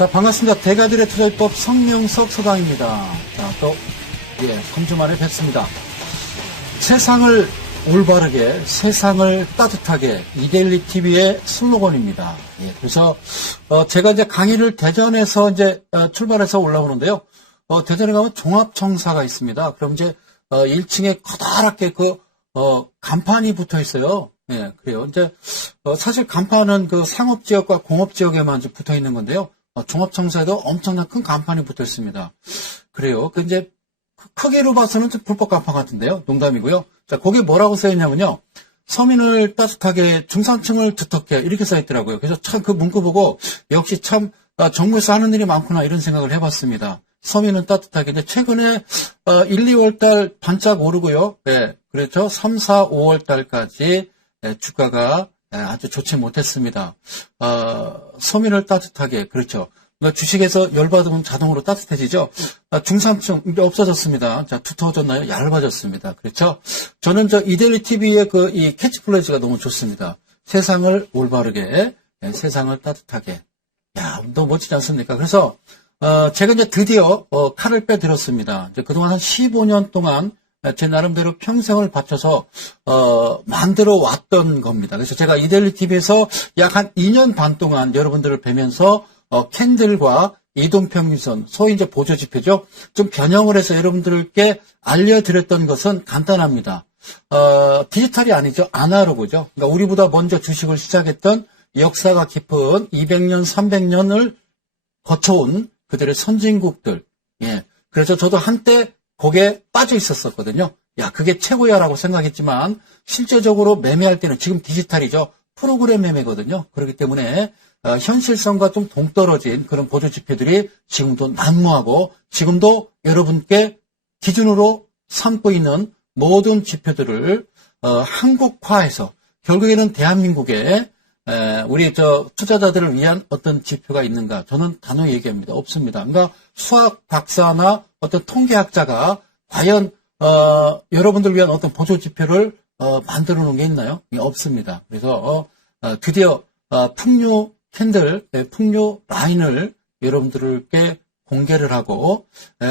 자, 반갑습니다. 대가들의 투자비법 성명석 소장입니다. 자, 또, 3주 만에 뵙습니다. 세상을 올바르게, 세상을 따뜻하게, 이데일리 TV의 슬로건입니다. 그래서, 제가 이제 강의를 대전에서 이제, 출발해서 올라오는데요. 대전에 가면 종합청사가 있습니다. 그럼 이제, 1층에 커다랗게 간판이 붙어 있어요. 그래요. 이제, 사실 간판은 그 상업지역과 공업지역에만 붙어 있는 건데요. 종합청사에도 엄청난 큰 간판이 붙어 있습니다. 그래요. 그 이제 크기로 봐서는 좀 불법 간판 같은데요. 농담이고요. 자, 거기에 뭐라고 써 있냐면요. 서민을 따뜻하게 중산층을 두텁게 이렇게 써 있더라고요. 그래서 참 그 문구 보고 역시 참 정부에서 하는 일이 많구나 이런 생각을 해봤습니다. 서민은 따뜻하게. 근데 최근에 1, 2월 달 반짝 오르고요. 네, 그렇죠. 3, 4, 5월 달까지 주가가 아주 좋지 못했습니다. 서민을 따뜻하게, 그렇죠. 주식에서 열받으면 자동으로 따뜻해지죠. 중산층, 이제 없어졌습니다. 자, 두터워졌나요? 얇아졌습니다. 그렇죠. 저는 이데일리 TV의 이 캐치플레이즈가 너무 좋습니다. 세상을 올바르게, 세상을 따뜻하게. 야, 너무 멋지지 않습니까? 그래서, 제가 이제 드디어, 칼을 빼들었습니다. 이제 그동안 한 15년 동안 제 나름대로 평생을 바쳐서 만들어 왔던 겁니다. 그래서 제가 이데일리 TV에서 약 한 2년 반 동안 여러분들을 뵈면서 캔들과 이동평균선, 소위 이제 보조지표죠. 좀 변형을 해서 여러분들께 알려드렸던 것은 간단합니다. 디지털이 아니죠. 아날로그죠. 그러니까 우리보다 먼저 주식을 시작했던 역사가 깊은 200년, 300년을 거쳐온 그들의 선진국들. 예. 그래서 저도 한때 거기에 빠져 있었거든요. 야, 그게 최고야라고 생각했지만 실제적으로 매매할 때는 지금 디지털이죠. 프로그램 매매거든요. 그렇기 때문에 현실성과 좀 동떨어진 그런 보조지표들이 지금도 난무하고 지금도 여러분께 기준으로 삼고 있는 모든 지표들을 한국화해서 결국에는 대한민국에 우리 투자자들을 위한 어떤 지표가 있는가? 저는 단호히 얘기합니다. 없습니다. 그러니까 수학 박사나 어떤 통계학자가 과연 여러분들 위한 어떤 보조 지표를 만들어 놓은 게 있나요? 없습니다. 그래서 드디어 풍요 캔들, 풍요 라인을 여러분들께 공개를 하고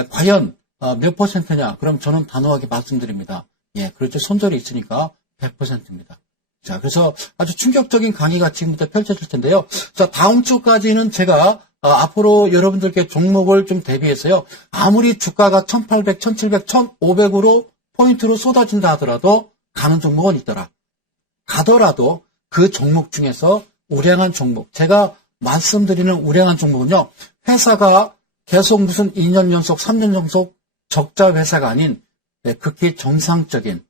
과연 몇 퍼센트냐? 그럼 저는 단호하게 말씀드립니다. 예, 그렇죠. 손절이 있으니까 100%입니다. 자, 그래서 아주 충격적인 강의가 지금부터 펼쳐질 텐데요. 자, 다음 주까지는 제가 앞으로 여러분들께 종목을 좀 대비해서요. 아무리 주가가 1800, 1700, 1500으로 포인트로 쏟아진다 하더라도 가는 종목은 있더라. 가더라도 그 종목 중에서 우량한 종목. 제가 말씀드리는 우량한 종목은요. 회사가 계속 무슨 2년 연속, 3년 연속 적자 회사가 아닌 극히 정상적인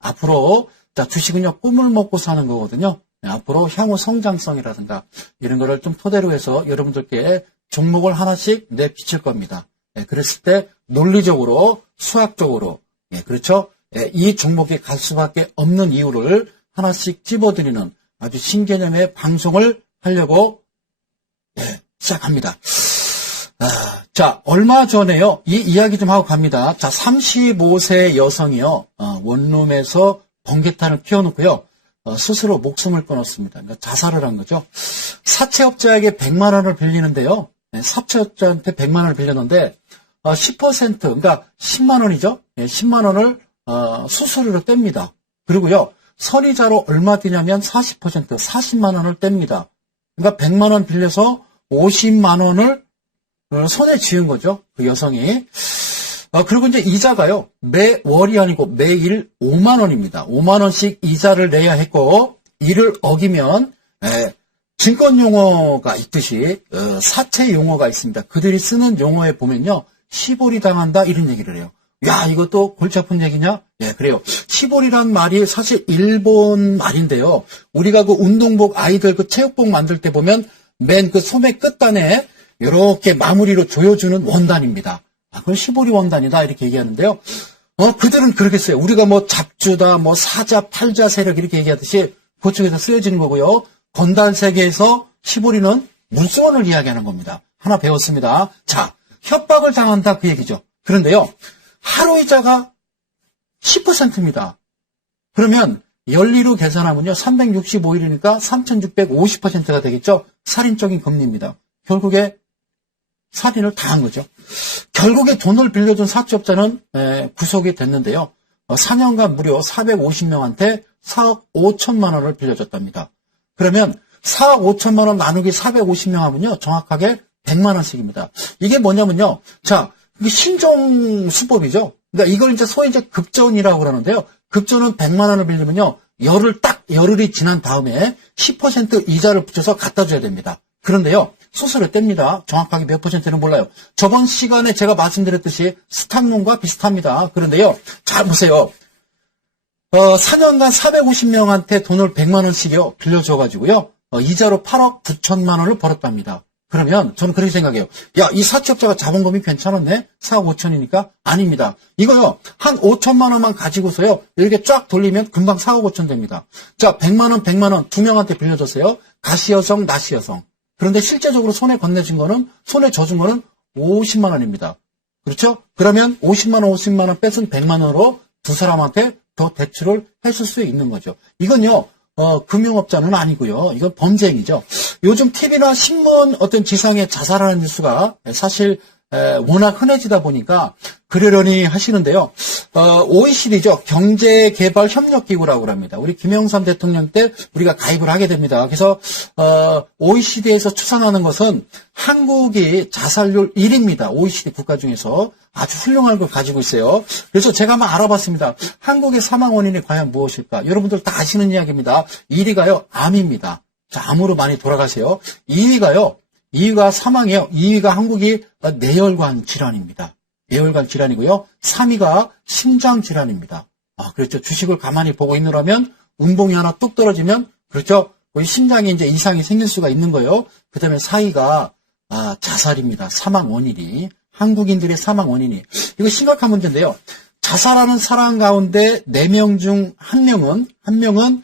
앞으로 자, 주식은요, 꿈을 먹고 사는 거거든요. 앞으로 향후 성장성이라든가 이런 거를 좀 토대로 해서 여러분들께 종목을 하나씩 내비칠 겁니다. 그랬을 때 논리적으로, 수학적으로, 그렇죠? 이 종목이 갈 수밖에 없는 이유를 하나씩 찝어드리는 아주 신개념의 방송을 하려고 시작합니다. 자, 얼마 전에요, 이 이야기 좀 하고 갑니다. 자, 35세 여성이요, 원룸에서 번개탄을 피워놓고요. 스스로 목숨을 끊었습니다. 그러니까 자살을 한 거죠. 사채업자에게 100만 원을 빌리는데요. 사채업자한테 100만 원을 빌렸는데 10% 그러니까 10만 원이죠. 10만 원을 수수료로 뗍니다. 그리고요. 선이자로 얼마 되냐면 40% 40만 원을 뗍니다. 그러니까 100만 원 빌려서 50만 원을 손에 쥐은 거죠. 그 여성이. 그리고 이제 이자가요, 매월이 아니고 매일 5만 원입니다. 5만 원씩 이자를 내야 했고, 이를 어기면, 증권 용어가 있듯이, 사채 용어가 있습니다. 그들이 쓰는 용어에 보면요, 시보리 당한다, 이런 얘기를 해요. 야, 이것도 골치 아픈 얘기냐? 예, 그래요. 시보리란 말이 사실 일본 말인데요. 우리가 그 운동복 아이들 그 체육복 만들 때 보면 맨 그 소매 끝단에 이렇게 마무리로 조여주는 원단입니다. 그건 시보리 원단이다 이렇게 얘기하는데요. 그들은 그러겠어요. 우리가 뭐 잡주다, 뭐 사자, 팔자 세력 이렇게 얘기하듯이 그쪽에서 쓰여지는 거고요. 건달 세계에서 시보리는 물수원을 이야기하는 겁니다. 하나 배웠습니다. 자, 협박을 당한다 그 얘기죠. 그런데요. 하루 이자가 10%입니다. 그러면 연리로 계산하면요. 365일이니까 3650%가 되겠죠. 살인적인 금리입니다. 결국에 살인을 당한 거죠. 결국에 돈을 빌려준 사채업자는 구속이 됐는데요. 4년간 무려 450명한테 4억 5천만 원을 빌려줬답니다. 그러면 4억 5천만 원 나누기 450명 하면요, 정확하게 100만 원씩입니다. 이게 뭐냐면요, 자, 이게 신종 수법이죠. 그러니까 이걸 이제 소위 이제 급전이라고 그러는데요. 급전은 100만 원을 빌리면요, 열흘이 지난 다음에 10% 이자를 붙여서 갖다 줘야 됩니다. 그런데요, 수수료 뗍니다. 정확하게 몇 퍼센트는 몰라요. 저번 시간에 제가 말씀드렸듯이 스탁론과 비슷합니다. 그런데요, 잘 보세요. 4년간 450명한테 돈을 100만 원씩요 빌려줘가지고요, 이자로 8억 9천만 원을 벌었답니다. 그러면 저는 그렇게 생각해요. 야, 이 사채업자가 자본금이 괜찮았네? 4억 5천이니까? 아닙니다. 이거요, 한 5천만 원만 가지고서요, 이렇게 쫙 돌리면 금방 4억 5천 됩니다. 자, 100만 원, 100만 원 두 명한테 빌려줬어요. 가시여성, 나시여성. 그런데 실제적으로 손에 젖은 거는 50만 원입니다. 그렇죠? 그러면 50만 원, 50만 원 뺏은 100만 원으로 두 사람한테 더 대출을 했을 수 있는 거죠. 이건요, 금융업자는 아니고요. 이건 범죄행위죠. 요즘 TV나 신문 어떤 지상에 자살하는 뉴스가 사실 워낙 흔해지다 보니까 그러려니 하시는데요. OECD죠. 경제개발협력기구라고 합니다. 우리 김영삼 대통령 때 우리가 가입을 하게 됩니다. 그래서 OECD에서 추산하는 것은 한국이 자살률 1위입니다. OECD 국가 중에서 아주 훌륭한 걸 가지고 있어요. 그래서 제가 한번 알아봤습니다. 한국의 사망 원인이 과연 무엇일까? 여러분들 다 아시는 이야기입니다. 1위가요, 암입니다. 자, 암으로 많이 돌아가세요. 2위가 사망이에요. 2위가 한국이 뇌혈관 질환입니다. 뇌혈관 질환이고요. 3위가 심장 질환입니다. 그렇죠. 주식을 가만히 보고 있느라면 운봉이 하나 뚝 떨어지면, 그렇죠. 거의 심장에 이제 이상이 생길 수가 있는 거예요. 그 다음에 4위가 자살입니다. 사망 원인이. 한국인들의 사망 원인이. 이거 심각한 문제인데요. 자살하는 사람 가운데 4명 중 1명은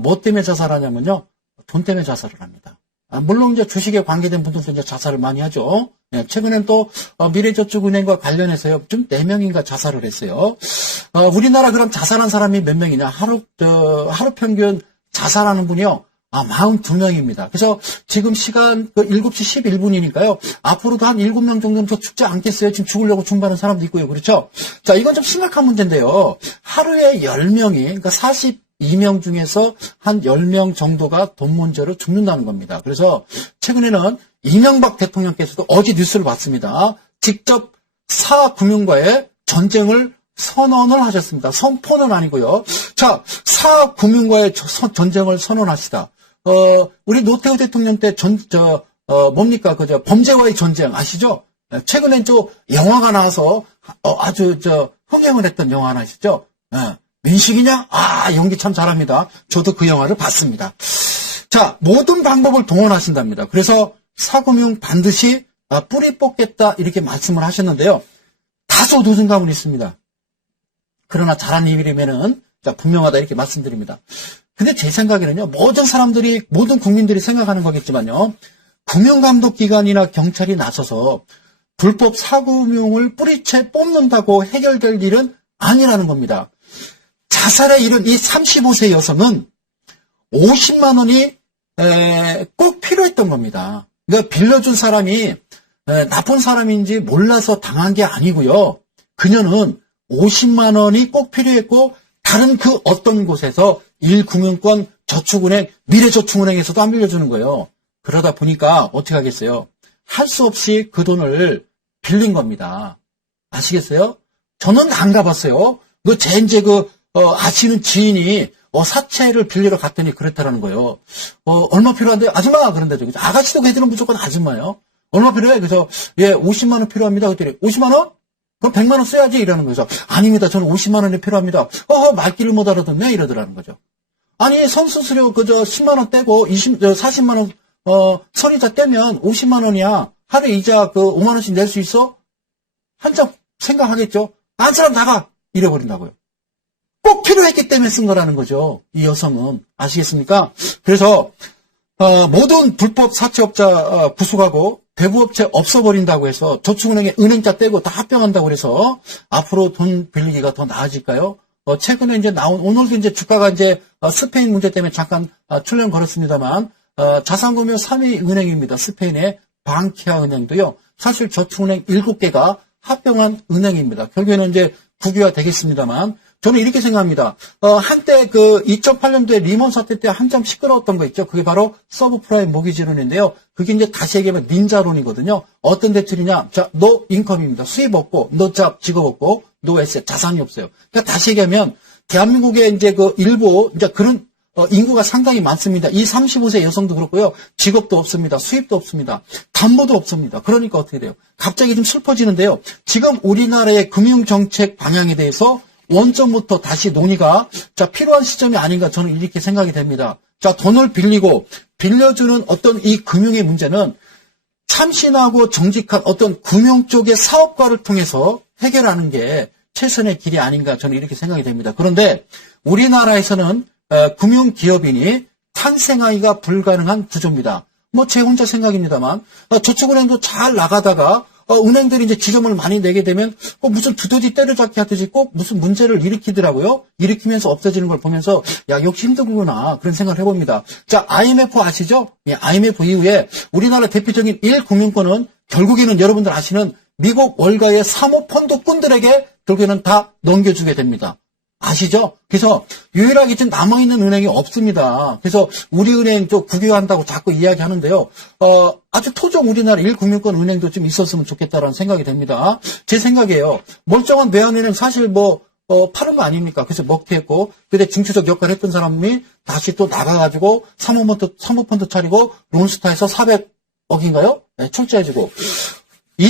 뭐 때문에 자살하냐면요. 돈 때문에 자살을 합니다. 물론 이제 주식에 관계된 분들도 이제 자살을 많이 하죠. 최근엔 또 미래저축은행과 관련해서요, 좀 4명인가 자살을 했어요. 우리나라 그럼 자살한 사람이 몇 명이냐? 하루 평균 자살하는 분이요, 42명입니다. 그래서 지금 시간 7시 11분이니까요. 앞으로도 한 7명 정도는 더 죽지 않겠어요? 지금 죽으려고 준비하는 사람도 있고요. 그렇죠? 자, 이건 좀 심각한 문제인데요. 하루에 10명이, 그러니까 42명 중에서 한 10명 정도가 돈 문제로 죽는다는 겁니다. 그래서 최근에는 이명박 대통령께서도 어제 뉴스를 봤습니다. 직접 사금융과의 전쟁을 선언을 하셨습니다. 선포는 아니고요. 자, 사금융과의 전쟁을 선언하시다. 우리 노태우 대통령 때 뭡니까? 범죄와의 전쟁 아시죠? 최근엔 또 영화가 나와서 아주 흥행을 했던 영화 하나 아시죠? 민식이냐? 연기 참 잘합니다. 저도 그 영화를 봤습니다. 자, 모든 방법을 동원하신답니다. 그래서 사금융 반드시 뿌리 뽑겠다 이렇게 말씀을 하셨는데요. 다소 늦은 감은 있습니다. 그러나 잘한 일이면은 분명하다 이렇게 말씀드립니다. 근데 제 생각에는요, 모든 국민들이 생각하는 거겠지만요, 금융감독기관이나 경찰이 나서서 불법 사금융을 뿌리채 뽑는다고 해결될 일은 아니라는 겁니다. 자살에 이른 이 35세 여성은 50만 원이 꼭 필요했던 겁니다. 그러니까 빌려준 사람이 나쁜 사람인지 몰라서 당한 게 아니고요. 그녀는 50만 원이 꼭 필요했고 다른 그 어떤 곳에서 1금융권, 저축은행, 미래저축은행에서도 안 빌려주는 거예요. 그러다 보니까 어떻게 하겠어요? 할 수 없이 그 돈을 빌린 겁니다. 아시겠어요? 저는 안 가봤어요. 아시는 지인이 사채를 빌리러 갔더니 그랬다라는 거예요. 얼마 필요한데? 아줌마! 그런데 아가씨도 걔들은 무조건 아줌마예요. 얼마 필요해? 그래서 50만 원 필요합니다. 그랬더니 50만 원? 그럼 100만 원 써야지 이러는 거죠. 아닙니다. 저는 50만 원이 필요합니다. 말귀를 못 알아듣네 이러더라는 거죠. 아니 선수수료 10만 원 떼고 40만 원 선이자 떼면 50만 원이야. 하루에 이자 5만 원씩 낼 수 있어? 한참 생각하겠죠. 안 사람 나가 이래버린다고요. 꼭 필요했기 때문에 쓴 거라는 거죠. 이 여성은. 아시겠습니까? 그래서 모든 불법 사채업자 구속하고 대부업체 없어버린다고 해서 저축은행에 은행자 떼고 다 합병한다고 해서 앞으로 돈 빌리기가 더 나아질까요? 최근에 이제 오늘도 이제 주가가 이제 스페인 문제 때문에 잠깐 출렁 걸었습니다만 자산금융 3위 은행입니다. 스페인의 방키아 은행도요. 사실 저축은행 7개가 합병한 은행입니다. 결국에는 이제 국유화 되겠습니다만, 저는 이렇게 생각합니다. 한때 그 2008년도에 리먼 사태 때 한참 시끄러웠던 거 있죠. 그게 바로 서브프라임 모기지론인데요. 그게 이제 다시 얘기하면 닌자론이거든요. 어떤 대출이냐? 자, 노 인컴입니다. 수입 없고, 노 잡, 직업 없고, 노 에셋, 자산이 없어요. 그러니까 다시 얘기하면, 대한민국의 이제 그 일부, 이제 그런 인구가 상당히 많습니다. 이 35세 여성도 그렇고요. 직업도 없습니다. 수입도 없습니다. 담보도 없습니다. 그러니까 어떻게 돼요? 갑자기 좀 슬퍼지는데요. 지금 우리나라의 금융정책 방향에 대해서 원점부터 다시 논의가 필요한 시점이 아닌가 저는 이렇게 생각이 됩니다. 자, 돈을 빌리고 빌려주는 어떤 이 금융의 문제는 참신하고 정직한 어떤 금융 쪽의 사업가를 통해서 해결하는 게 최선의 길이 아닌가 저는 이렇게 생각이 됩니다. 그런데 우리나라에서는 금융기업인이 탄생하기가 불가능한 구조입니다. 뭐 제 혼자 생각입니다만 저축은행도 잘 나가다가 은행들이 이제 지점을 많이 내게 되면 무슨 두더지 때려잡기 하듯이 꼭 무슨 문제를 일으키더라고요. 일으키면서 없어지는 걸 보면서 야 역시 힘들구나 그런 생각을 해봅니다. 자, IMF 아시죠? 예, IMF 이후에 우리나라 대표적인 1금융권은 결국에는 여러분들 아시는 미국 월가의 사모펀드꾼들에게 결국에는 다 넘겨주게 됩니다. 아시죠? 그래서 유일하게 지금 남아있는 은행이 없습니다. 그래서 우리은행 또 국유화한다고 자꾸 이야기하는데요. 아주 토종 우리나라 1금융권 은행도 좀 있었으면 좋겠다라는 생각이 됩니다. 제 생각이에요. 멀쩡한 외환은행 사실 파는 거 아닙니까? 그래서 먹튀했고, 근데 중추적 역할을 했던 사람이 다시 또 나가가지고 사모펀드 차리고 론스타에서 400억인가요? 네, 출자해주고.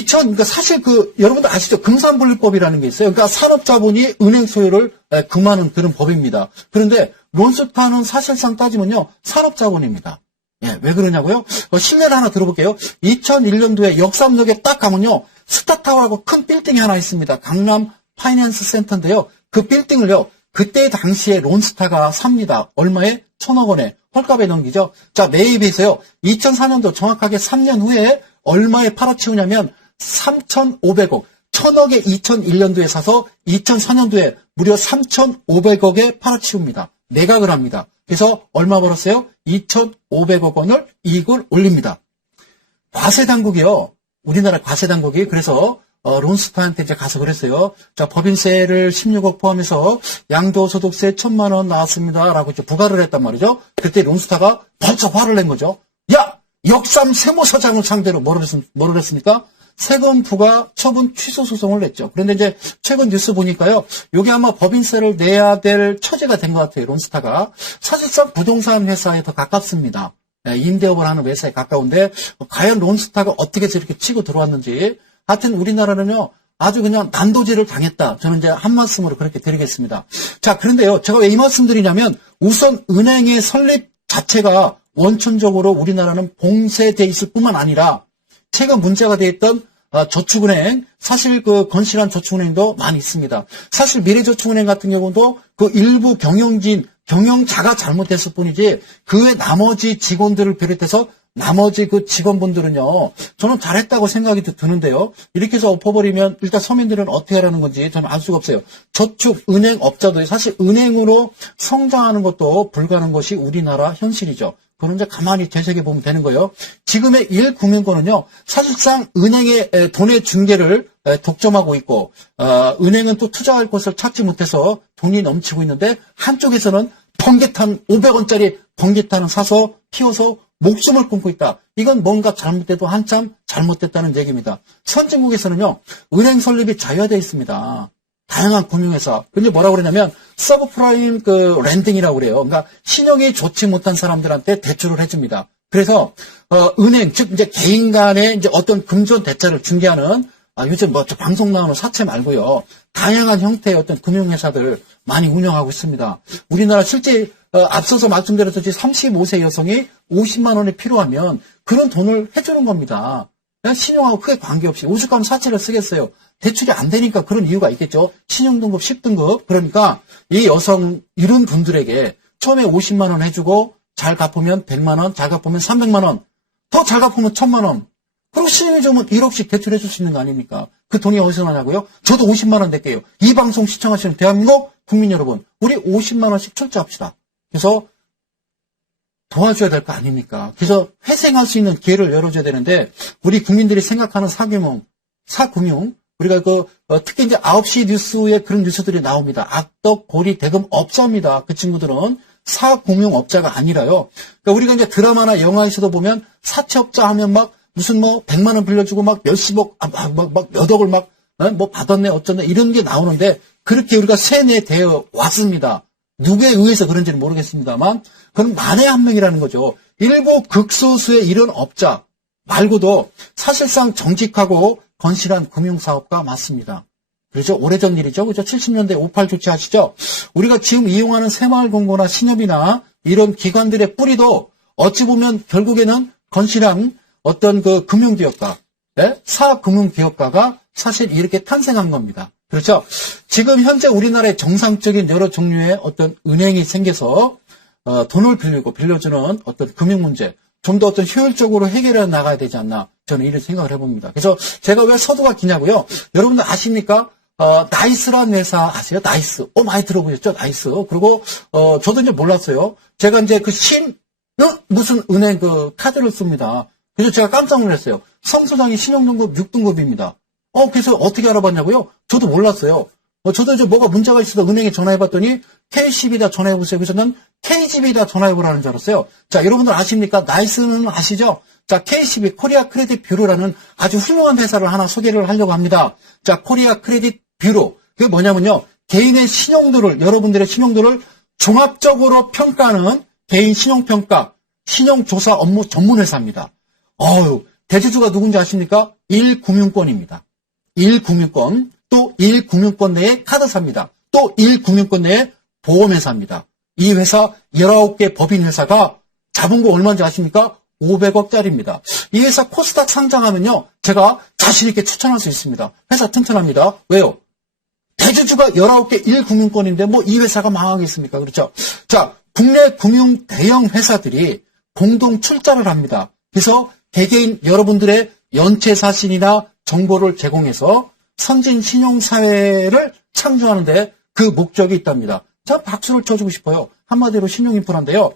그러니까 사실 여러분들 아시죠? 금산분리법이라는 게 있어요. 그러니까 산업자본이 은행 소유를 금하는 그런 법입니다. 그런데 론스타는 사실상 따지면요, 산업자본입니다. 예, 왜 그러냐고요? 실례를 하나 들어볼게요. 2001년도에 역삼역에 딱 가면요, 스타타워라고 큰 빌딩이 하나 있습니다. 강남 파이낸스 센터인데요. 그 빌딩을요, 그때 당시에 론스타가 삽니다. 얼마에? 1,000억 원에. 헐값에 넘기죠. 자, 매입에서요, 2004년도 정확하게 3년 후에 얼마에 팔아치우냐면 3,500억. 1,000억에 2001년도에 사서 2004년도에 무려 3,500억에 팔아치웁니다. 매각을 합니다. 그래서 얼마 벌었어요? 2,500억 원을 이익을 올립니다. 과세당국이요. 우리나라 과세당국이 그래서 론스타한테 이제 가서 그랬어요. 자, 법인세를 16억 포함해서 양도소득세 1,000만 원 나왔습니다. 라고 이제 부과를 했단 말이죠. 그때 론스타가 벌써 화를 낸 거죠. 야! 역삼 세무서장을 상대로 뭐를 했습니까? 세금 부과 처분 취소 소송을 냈죠. 그런데 이제 최근 뉴스 보니까요. 이게 아마 법인세를 내야 될 처지가 된 것 같아요. 론스타가. 사실상 부동산 회사에 더 가깝습니다. 임대업을 하는 회사에 가까운데 과연 론스타가 어떻게 저렇게 치고 들어왔는지. 하여튼 우리나라는요. 아주 그냥 난도질을 당했다. 저는 이제 한 말씀으로 그렇게 드리겠습니다. 자, 그런데요. 제가 왜 이 말씀 드리냐면 우선 은행의 설립 자체가 원천적으로 우리나라는 봉쇄돼 있을 뿐만 아니라 최근 문제가 돼 있던 저축은행, 사실 건실한 저축은행도 많이 있습니다. 사실 미래저축은행 같은 경우도 일부 경영자가 잘못했을 뿐이지 그 외 나머지 직원들을 비롯해서 나머지 직원분들은요, 저는 잘했다고 생각이 드는데요. 이렇게 해서 엎어버리면 일단 서민들은 어떻게 하라는 건지 저는 알 수가 없어요. 저축, 은행 업자도 사실 은행으로 성장하는 것도 불가능한 것이 우리나라 현실이죠. 그런 이제 가만히 되새겨보면 되는 거예요. 지금의 1금융권은요, 사실상 은행의 돈의 중개를 독점하고 있고, 은행은 또 투자할 곳을 찾지 못해서 돈이 넘치고 있는데, 한쪽에서는 번개탄, 500원짜리 번개탄을 사서 피워서 목숨을 끊고 있다. 이건 뭔가 잘못돼도 한참 잘못됐다는 얘기입니다. 선진국에서는요, 은행 설립이 자유화되어 있습니다. 다양한 금융회사. 근데 뭐라고 그러냐면, 서브프라임 렌딩이라고 그래요. 그러니까, 신용이 좋지 못한 사람들한테 대출을 해줍니다. 그래서, 은행, 즉, 이제 개인 간의 이제 어떤 금전 대차를 중개하는, 요즘 방송 나오는 사채 말고요. 다양한 형태의 어떤 금융회사들 많이 운영하고 있습니다. 우리나라 실제, 앞서서 말씀드렸듯이 35세 여성이 50만 원이 필요하면 그런 돈을 해주는 겁니다. 그냥 신용하고 크게 관계없이 오죽하면 사채를 쓰겠어요. 대출이 안 되니까 그런 이유가 있겠죠. 신용등급 10등급. 그러니까 이 여성 이런 분들에게 처음에 50만 원 해주고 잘 갚으면 100만 원, 잘 갚으면 300만 원, 더 잘 갚으면 1000만 원. 그리고 신용이 좋으면 1억씩 대출해 줄 수 있는 거 아닙니까? 그 돈이 어디서 나냐고요? 저도 50만 원 낼게요. 이 방송 시청하시는 대한민국 국민 여러분, 우리 50만 원씩 출자합시다. 그래서 도와줘야 될 거 아닙니까? 그래서 회생할 수 있는 기회를 열어줘야 되는데, 우리 국민들이 생각하는 사금융, 우리가 특히 이제 9시 뉴스에 그런 뉴스들이 나옵니다. 악덕, 고리, 대금 업자입니다. 그 친구들은 사금융업자가 아니라요. 그러니까 우리가 이제 드라마나 영화에서도 보면 사채업자 하면 막 무슨 100만 원 빌려주고 막 몇십억, 막 몇억을 뭐 받았네, 어쩌네, 이런 게 나오는데, 그렇게 우리가 세뇌되어 왔습니다. 누구에 의해서 그런지는 모르겠습니다만, 그건 만에 한 명이라는 거죠. 일부 극소수의 이런 업자 말고도 사실상 정직하고 건실한 금융사업가 맞습니다. 그렇죠? 오래전 일이죠. 그죠? 70년대 5.8 조치하시죠? 우리가 지금 이용하는 새마을금고나 신협이나 이런 기관들의 뿌리도 어찌 보면 결국에는 건실한 어떤 그 금융기업가, 사금융기업가가 사실 이렇게 탄생한 겁니다. 그렇죠? 지금 현재 우리나라의 정상적인 여러 종류의 어떤 은행이 생겨서 돈을 빌려주는 어떤 금융 문제, 좀 더 어떤 효율적으로 해결해 나가야 되지 않나, 저는 이런 생각을 해봅니다. 그래서 제가 왜 서두가 기냐고요? 여러분들 아십니까? 나이스란 회사 아세요? 나이스. 많이 들어보셨죠? 나이스. 그리고 저도 이제 몰랐어요. 제가 이제 무슨 은행 카드를 씁니다. 그래서 제가 깜짝 놀랐어요. 성수장이 신용등급 6등급입니다. 그래서 어떻게 알아봤냐고요? 저도 몰랐어요. 저도 이제 뭐가 문제가 있어서 은행에 전화해봤더니 KCB에다 전화해보세요. 그래서 저는 KGB에다 전화해보라는 줄 알았어요. 자, 여러분들 아십니까? 나이스는 아시죠? 자, KCB, 코리아 크레딧 뷰로라는 아주 훌륭한 회사를 하나 소개를 하려고 합니다. 자, 코리아 크레딧 뷰로. 그게 뭐냐면요. 개인의 신용도를, 여러분들의 신용도를 종합적으로 평가하는 개인 신용평가, 신용조사 업무 전문회사입니다. 대주주가 누군지 아십니까? 1금융권입니다. 1금융권, 또 1금융권 내에 카드사입니다. 또 1금융권 내에 보험회사입니다. 이 회사 19개 법인 회사가 잡은 거 얼마인지 아십니까? 500억짜리입니다. 이 회사 코스닥 상장하면요, 제가 자신 있게 추천할 수 있습니다. 회사 튼튼합니다. 왜요? 대주주가 19개 1금융권인데 이 회사가 망하겠습니까? 그렇죠? 자, 국내 금융 대형 회사들이 공동 출자를 합니다. 그래서 개개인 여러분들의 연체 사진이나 정보를 제공해서 선진 신용사회를 창조하는데 그 목적이 있답니다. 자, 박수를 쳐주고 싶어요. 한마디로 신용인프라인데요.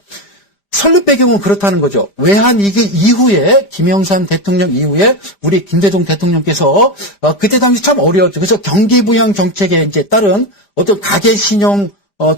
설립 배경은 그렇다는 거죠. 외환위기 이후에, 김영삼 대통령 이후에 우리 김대중 대통령께서 그때 당시 참 어려웠죠. 그래서 경기부양 정책에 이제 따른 어떤 가계신용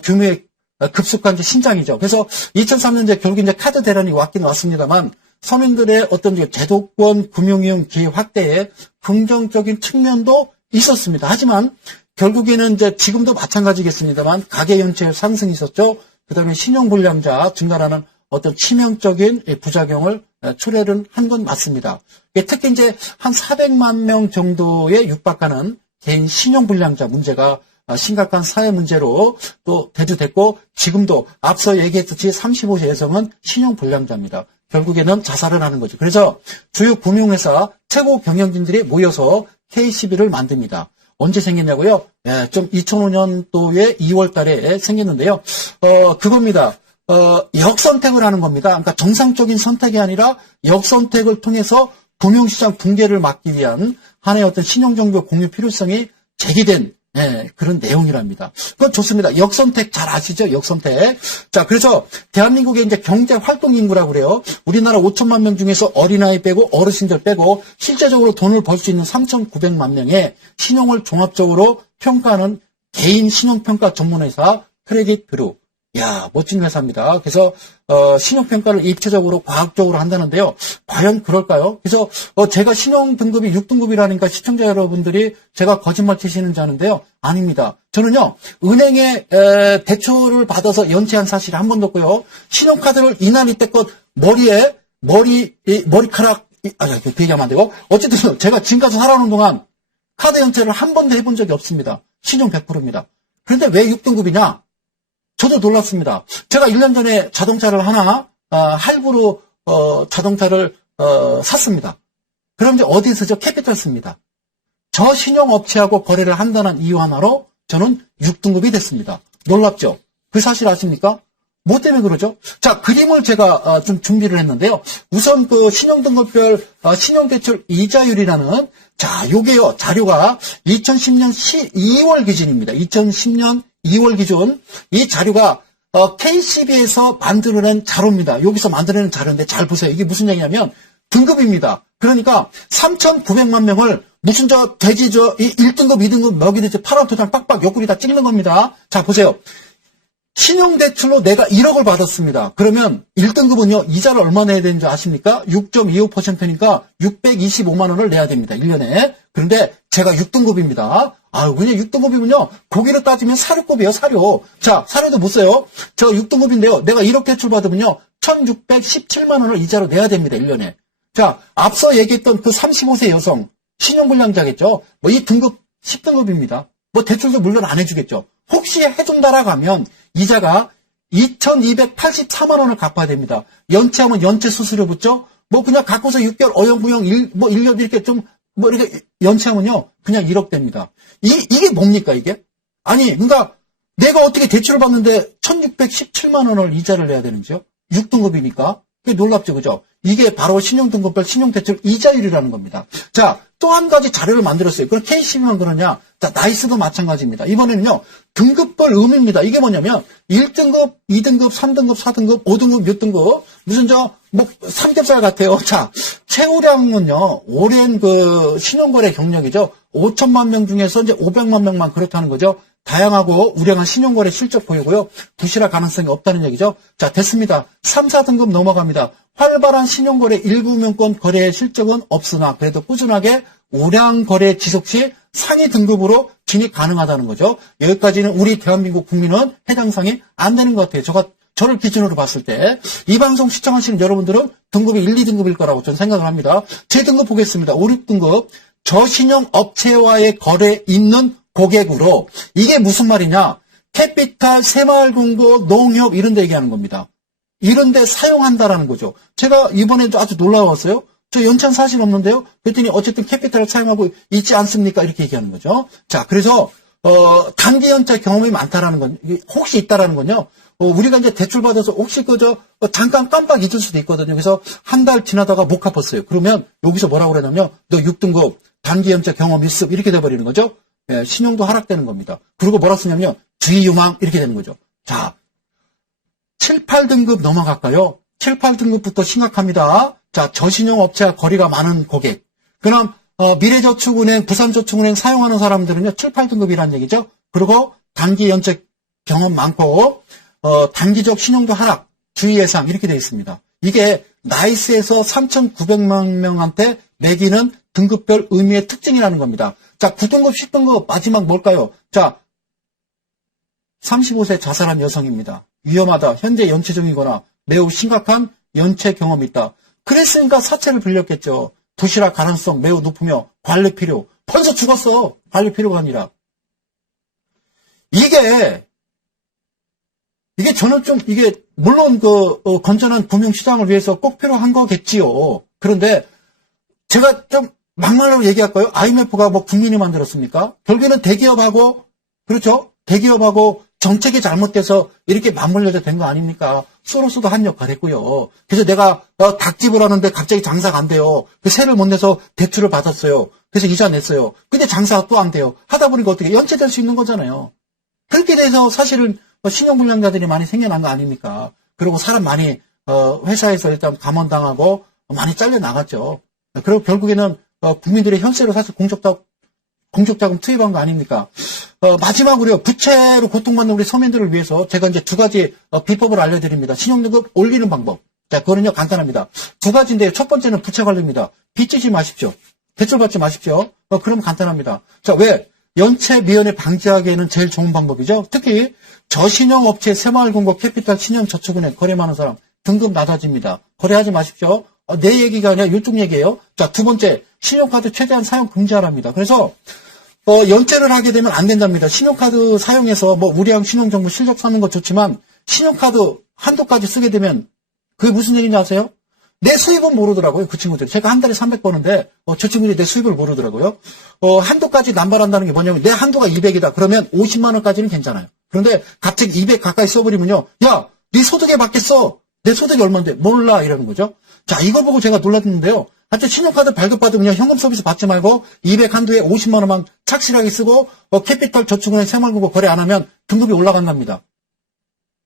규모의 급속한 신장이죠. 그래서 2003년에 결국 이제 카드 대란이 왔긴 왔습니다만 서민들의 어떤 제도권 금융이용 기회 확대에 긍정적인 측면도 있었습니다. 하지만 결국에는 이제 지금도 마찬가지겠습니다만 가계 연체율 상승이 있었죠. 그다음에 신용불량자 증가라는 어떤 치명적인 부작용을 초래를 한 건 맞습니다. 특히 이제 한 400만 명 정도에 육박하는 개인 신용불량자 문제가 심각한 사회 문제로 또 대두됐고 지금도 앞서 얘기했듯이 35세 여성은 신용불량자입니다. 결국에는 자살을 하는 거죠. 그래서 주요 금융회사 최고 경영진들이 모여서 KCB를 만듭니다. 언제 생겼냐고요? 좀 2005년도에 2월 달에 생겼는데요. 그겁니다. 역선택을 하는 겁니다. 그러니까 정상적인 선택이 아니라 역선택을 통해서 금융시장 붕괴를 막기 위한 하나의 어떤 신용정보 공유 필요성이 제기된 그런 내용이랍니다. 그건 좋습니다. 역선택 잘 아시죠? 역선택. 자, 그래서 대한민국의 이제 경제 활동 인구라고 그래요. 우리나라 5천만 명 중에서 어린아이 빼고 어르신들 빼고 실제적으로 돈을 벌 수 있는 3,900만 명의 신용을 종합적으로 평가하는 개인 신용평가 전문회사 크레딧 뷰로. 이야, 멋진 회사입니다. 그래서 신용평가를 입체적으로 과학적으로 한다는데요. 과연 그럴까요? 그래서 제가 신용 등급이 6등급이라니까 시청자 여러분들이 제가 거짓말 치시는 줄 아는데요. 아닙니다. 저는요, 은행에 대출을 받아서 연체한 사실이 한 번도 없고요. 신용카드를 이날 이때껏 머리카락, 그 얘기하면 안 되고. 어쨌든 제가 지금까지 살아오는 동안 카드 연체를 한 번도 해본 적이 없습니다. 신용 100%입니다. 그런데 왜 6등급이냐? 저도 놀랐습니다. 제가 1년 전에 자동차를 하나 할부로 자동차를 샀습니다. 그럼 이제 어디에 쓰죠? 캐피탈 씁니다. 저 신용업체하고 거래를 한다는 이유 하나로 저는 6등급이 됐습니다. 놀랍죠? 그 사실 아십니까? 뭐 때문에 그러죠? 자, 그림을 제가 좀 준비를 했는데요. 우선 그 신용등급별 신용대출 이자율이라는, 자, 요게요, 자료가 2010년 2월 기준입니다. 2010년 2월 기준. 이 자료가 KCB에서 만들어낸 자료입니다. 여기서 만들어낸 자료인데 잘 보세요. 이게 무슨 얘기냐면 등급입니다. 그러니까 3,900만 명을 무슨 돼지 이 1등급, 2등급 먹이듯이 파란 도장 빡빡 옆구리 다 찍는 겁니다. 자, 보세요. 신용대출로 내가 1억을 받았습니다. 그러면 1등급은요, 이자를 얼마 내야 되는지 아십니까? 6.25%니까 625만 원을 내야 됩니다. 1년에. 그런데 제가 6등급입니다. 그냥 6등급이면요, 고기로 따지면 사료급이에요, 사료. 자, 사료도 못 써요. 저 6등급인데요, 내가 1억 대출 받으면요, 1,617만 원을 이자로 내야 됩니다, 1년에. 자, 앞서 얘기했던 그 35세 여성, 신용불량자겠죠? 이 등급 10등급입니다. 대출도 물론 안 해주겠죠. 혹시 해준다라고 하면 이자가 2,284만 원을 갚아야 됩니다. 연체하면 연체 수수료 붙죠? 그냥 갖고서 6개월, 어영부영, 1년 이렇게 이렇게 연체하면요, 그냥 1억 됩니다. 이게 뭡니까, 이게? 그러니까 내가 어떻게 대출을 받는데 1,617만 원을 이자를 내야 되는지요? 6등급이니까. 그게 놀랍죠, 그죠? 이게 바로 신용등급별 신용대출 이자율이라는 겁니다. 자, 또 한 가지 자료를 만들었어요. 그럼 KCB만 그러냐? 자, 나이스도 마찬가지입니다. 이번에는요, 등급별 의미입니다. 이게 뭐냐면, 1등급, 2등급, 3등급, 4등급, 5등급, 6등급, 무슨 삼겹살 같아요. 자, 최우량은요, 오랜 신용거래 경력이죠. 5천만 명 중에서 이제 500만 명만 그렇다는 거죠. 다양하고 우량한 신용거래 실적 보이고요. 부실할 가능성이 없다는 얘기죠. 자, 됐습니다. 3, 4등급 넘어갑니다. 활발한 신용거래 일부명권 거래 실적은 없으나 그래도 꾸준하게 우량 거래 지속 시 상위 등급으로 진입 가능하다는 거죠. 여기까지는 우리 대한민국 국민은 해당 사항이 안 되는 것 같아요. 저를 기준으로 봤을 때 이 방송 시청하시는 여러분들은 등급이 1, 2등급일 거라고 저는 생각을 합니다. 제 등급 보겠습니다. 5, 6등급 저신용 업체와의 거래 있는 고객으로 이게 무슨 말이냐? 캐피탈, 새마을금고, 농협 이런 데 얘기하는 겁니다. 이런 데 사용한다라는 거죠. 제가 이번에도 아주 놀라웠어요. 저 연차는 사실 없는데요. 그랬더니 어쨌든 캐피탈을 사용하고 있지 않습니까? 이렇게 얘기하는 거죠. 자, 그래서 단기 연차 경험이 많다라는 건 혹시 있다라는 건요. 우리가 이제 대출 받아서 혹시 잠깐 깜빡 잊을 수도 있거든요. 그래서 한 달 지나다가 못 갚았어요. 그러면 여기서 뭐라고 그러냐면 너 6등급 단기 연차 경험 있음 이렇게 돼버리는 거죠. 예, 신용도 하락되는 겁니다. 그리고 뭐라 쓰냐면요. 주의유망 이렇게 되는 거죠. 자, 7, 8등급 넘어갈까요? 7, 8등급부터 심각합니다. 자, 저신용 업체와 거리가 많은 고객. 그럼 미래저축은행, 부산저축은행 사용하는 사람들은요. 7, 8등급이라는 얘기죠. 그리고 단기 연체 경험 많고 단기적 신용도 하락, 주의 예상 이렇게 되어 있습니다. 이게 나이스에서 3,900만 명한테 매기는 등급별 의미의 특징이라는 겁니다. 자, 9등급, 10등급 마지막 뭘까요? 자, 35세 자살한 여성입니다. 위험하다. 현재 연체 중이거나 매우 심각한 연체 경험이 있다. 그랬으니까 사채를 빌렸겠죠. 부실할 가능성 매우 높으며 관리 필요. 벌써 죽었어. 관리 필요가 아니라. 이게 저는 물론 건전한 금융시장을 위해서 꼭 필요한 거겠지요. 그런데 제가 좀 막말로 얘기할까요? IMF가 국민이 만들었습니까? 결국에는 대기업하고, 그렇죠? 대기업하고 정책이 잘못돼서 이렇게 맞물려져 된 거 아닙니까? 소로스도 한 역할 했고요. 그래서 내가 닭집을 하는데 갑자기 장사가 안 돼요. 그 세를 못 내서 대출을 받았어요. 그래서 이자 냈어요. 근데 장사가 또 안 돼요. 하다 보니까 어떻게 연체될 수 있는 거잖아요. 그렇게 돼서 사실은 신용불량자들이 많이 생겨난 거 아닙니까? 그리고 사람 많이 회사에서 일단 감원당하고 많이 잘려나갔죠. 그리고 결국에는 국민들의 현세로 사실 공적자금 투입한 거 아닙니까? 마지막으로요, 부채로 고통받는 우리 서민들을 위해서 제가 이제 두 가지 비법을 알려드립니다. 신용등급 올리는 방법. 자, 그거는요, 간단합니다. 두 가지인데요. 첫 번째는 부채 관리입니다. 빚지지 마십시오. 대출 받지 마십시오. 그럼 간단합니다. 자, 왜? 연체 미연에 방지하기에는 제일 좋은 방법이죠. 특히 저신용업체, 새마을금고, 캐피탈, 신용저축은행 거래 많은 사람 등급 낮아집니다. 거래하지 마십시오. 내 얘기가 아니라 이쪽 얘기예요. 자, 두 번째, 신용카드 최대한 사용 금지하랍니다. 그래서 연체를 하게 되면 안 된답니다. 신용카드 사용해서 우량 신용정보 실적 사는 거 좋지만 신용카드 한도까지 쓰게 되면 그게 무슨 얘기인지 아세요? 내 수입은 모르더라고요. 그 친구들이. 제가 한 달에 300 버는데 저 친구들이 내 수입을 모르더라고요. 한도까지 남발한다는 게 뭐냐면 내 한도가 200이다. 그러면 50만 원까지는 괜찮아요. 그런데 갑자기 200 가까이 써버리면요. 야, 네 소득에 맞겠어. 내 소득이 얼마인데 몰라 이러는 거죠. 자, 이걸 보고 제가 놀랐는데요. 하여튼 신용카드 발급받으면 현금 서비스 받지 말고 200 한도에 50만 원만 착실하게 쓰고 캐피탈 저축은행 새마을금고 거래 안 하면 등급이 올라간답니다.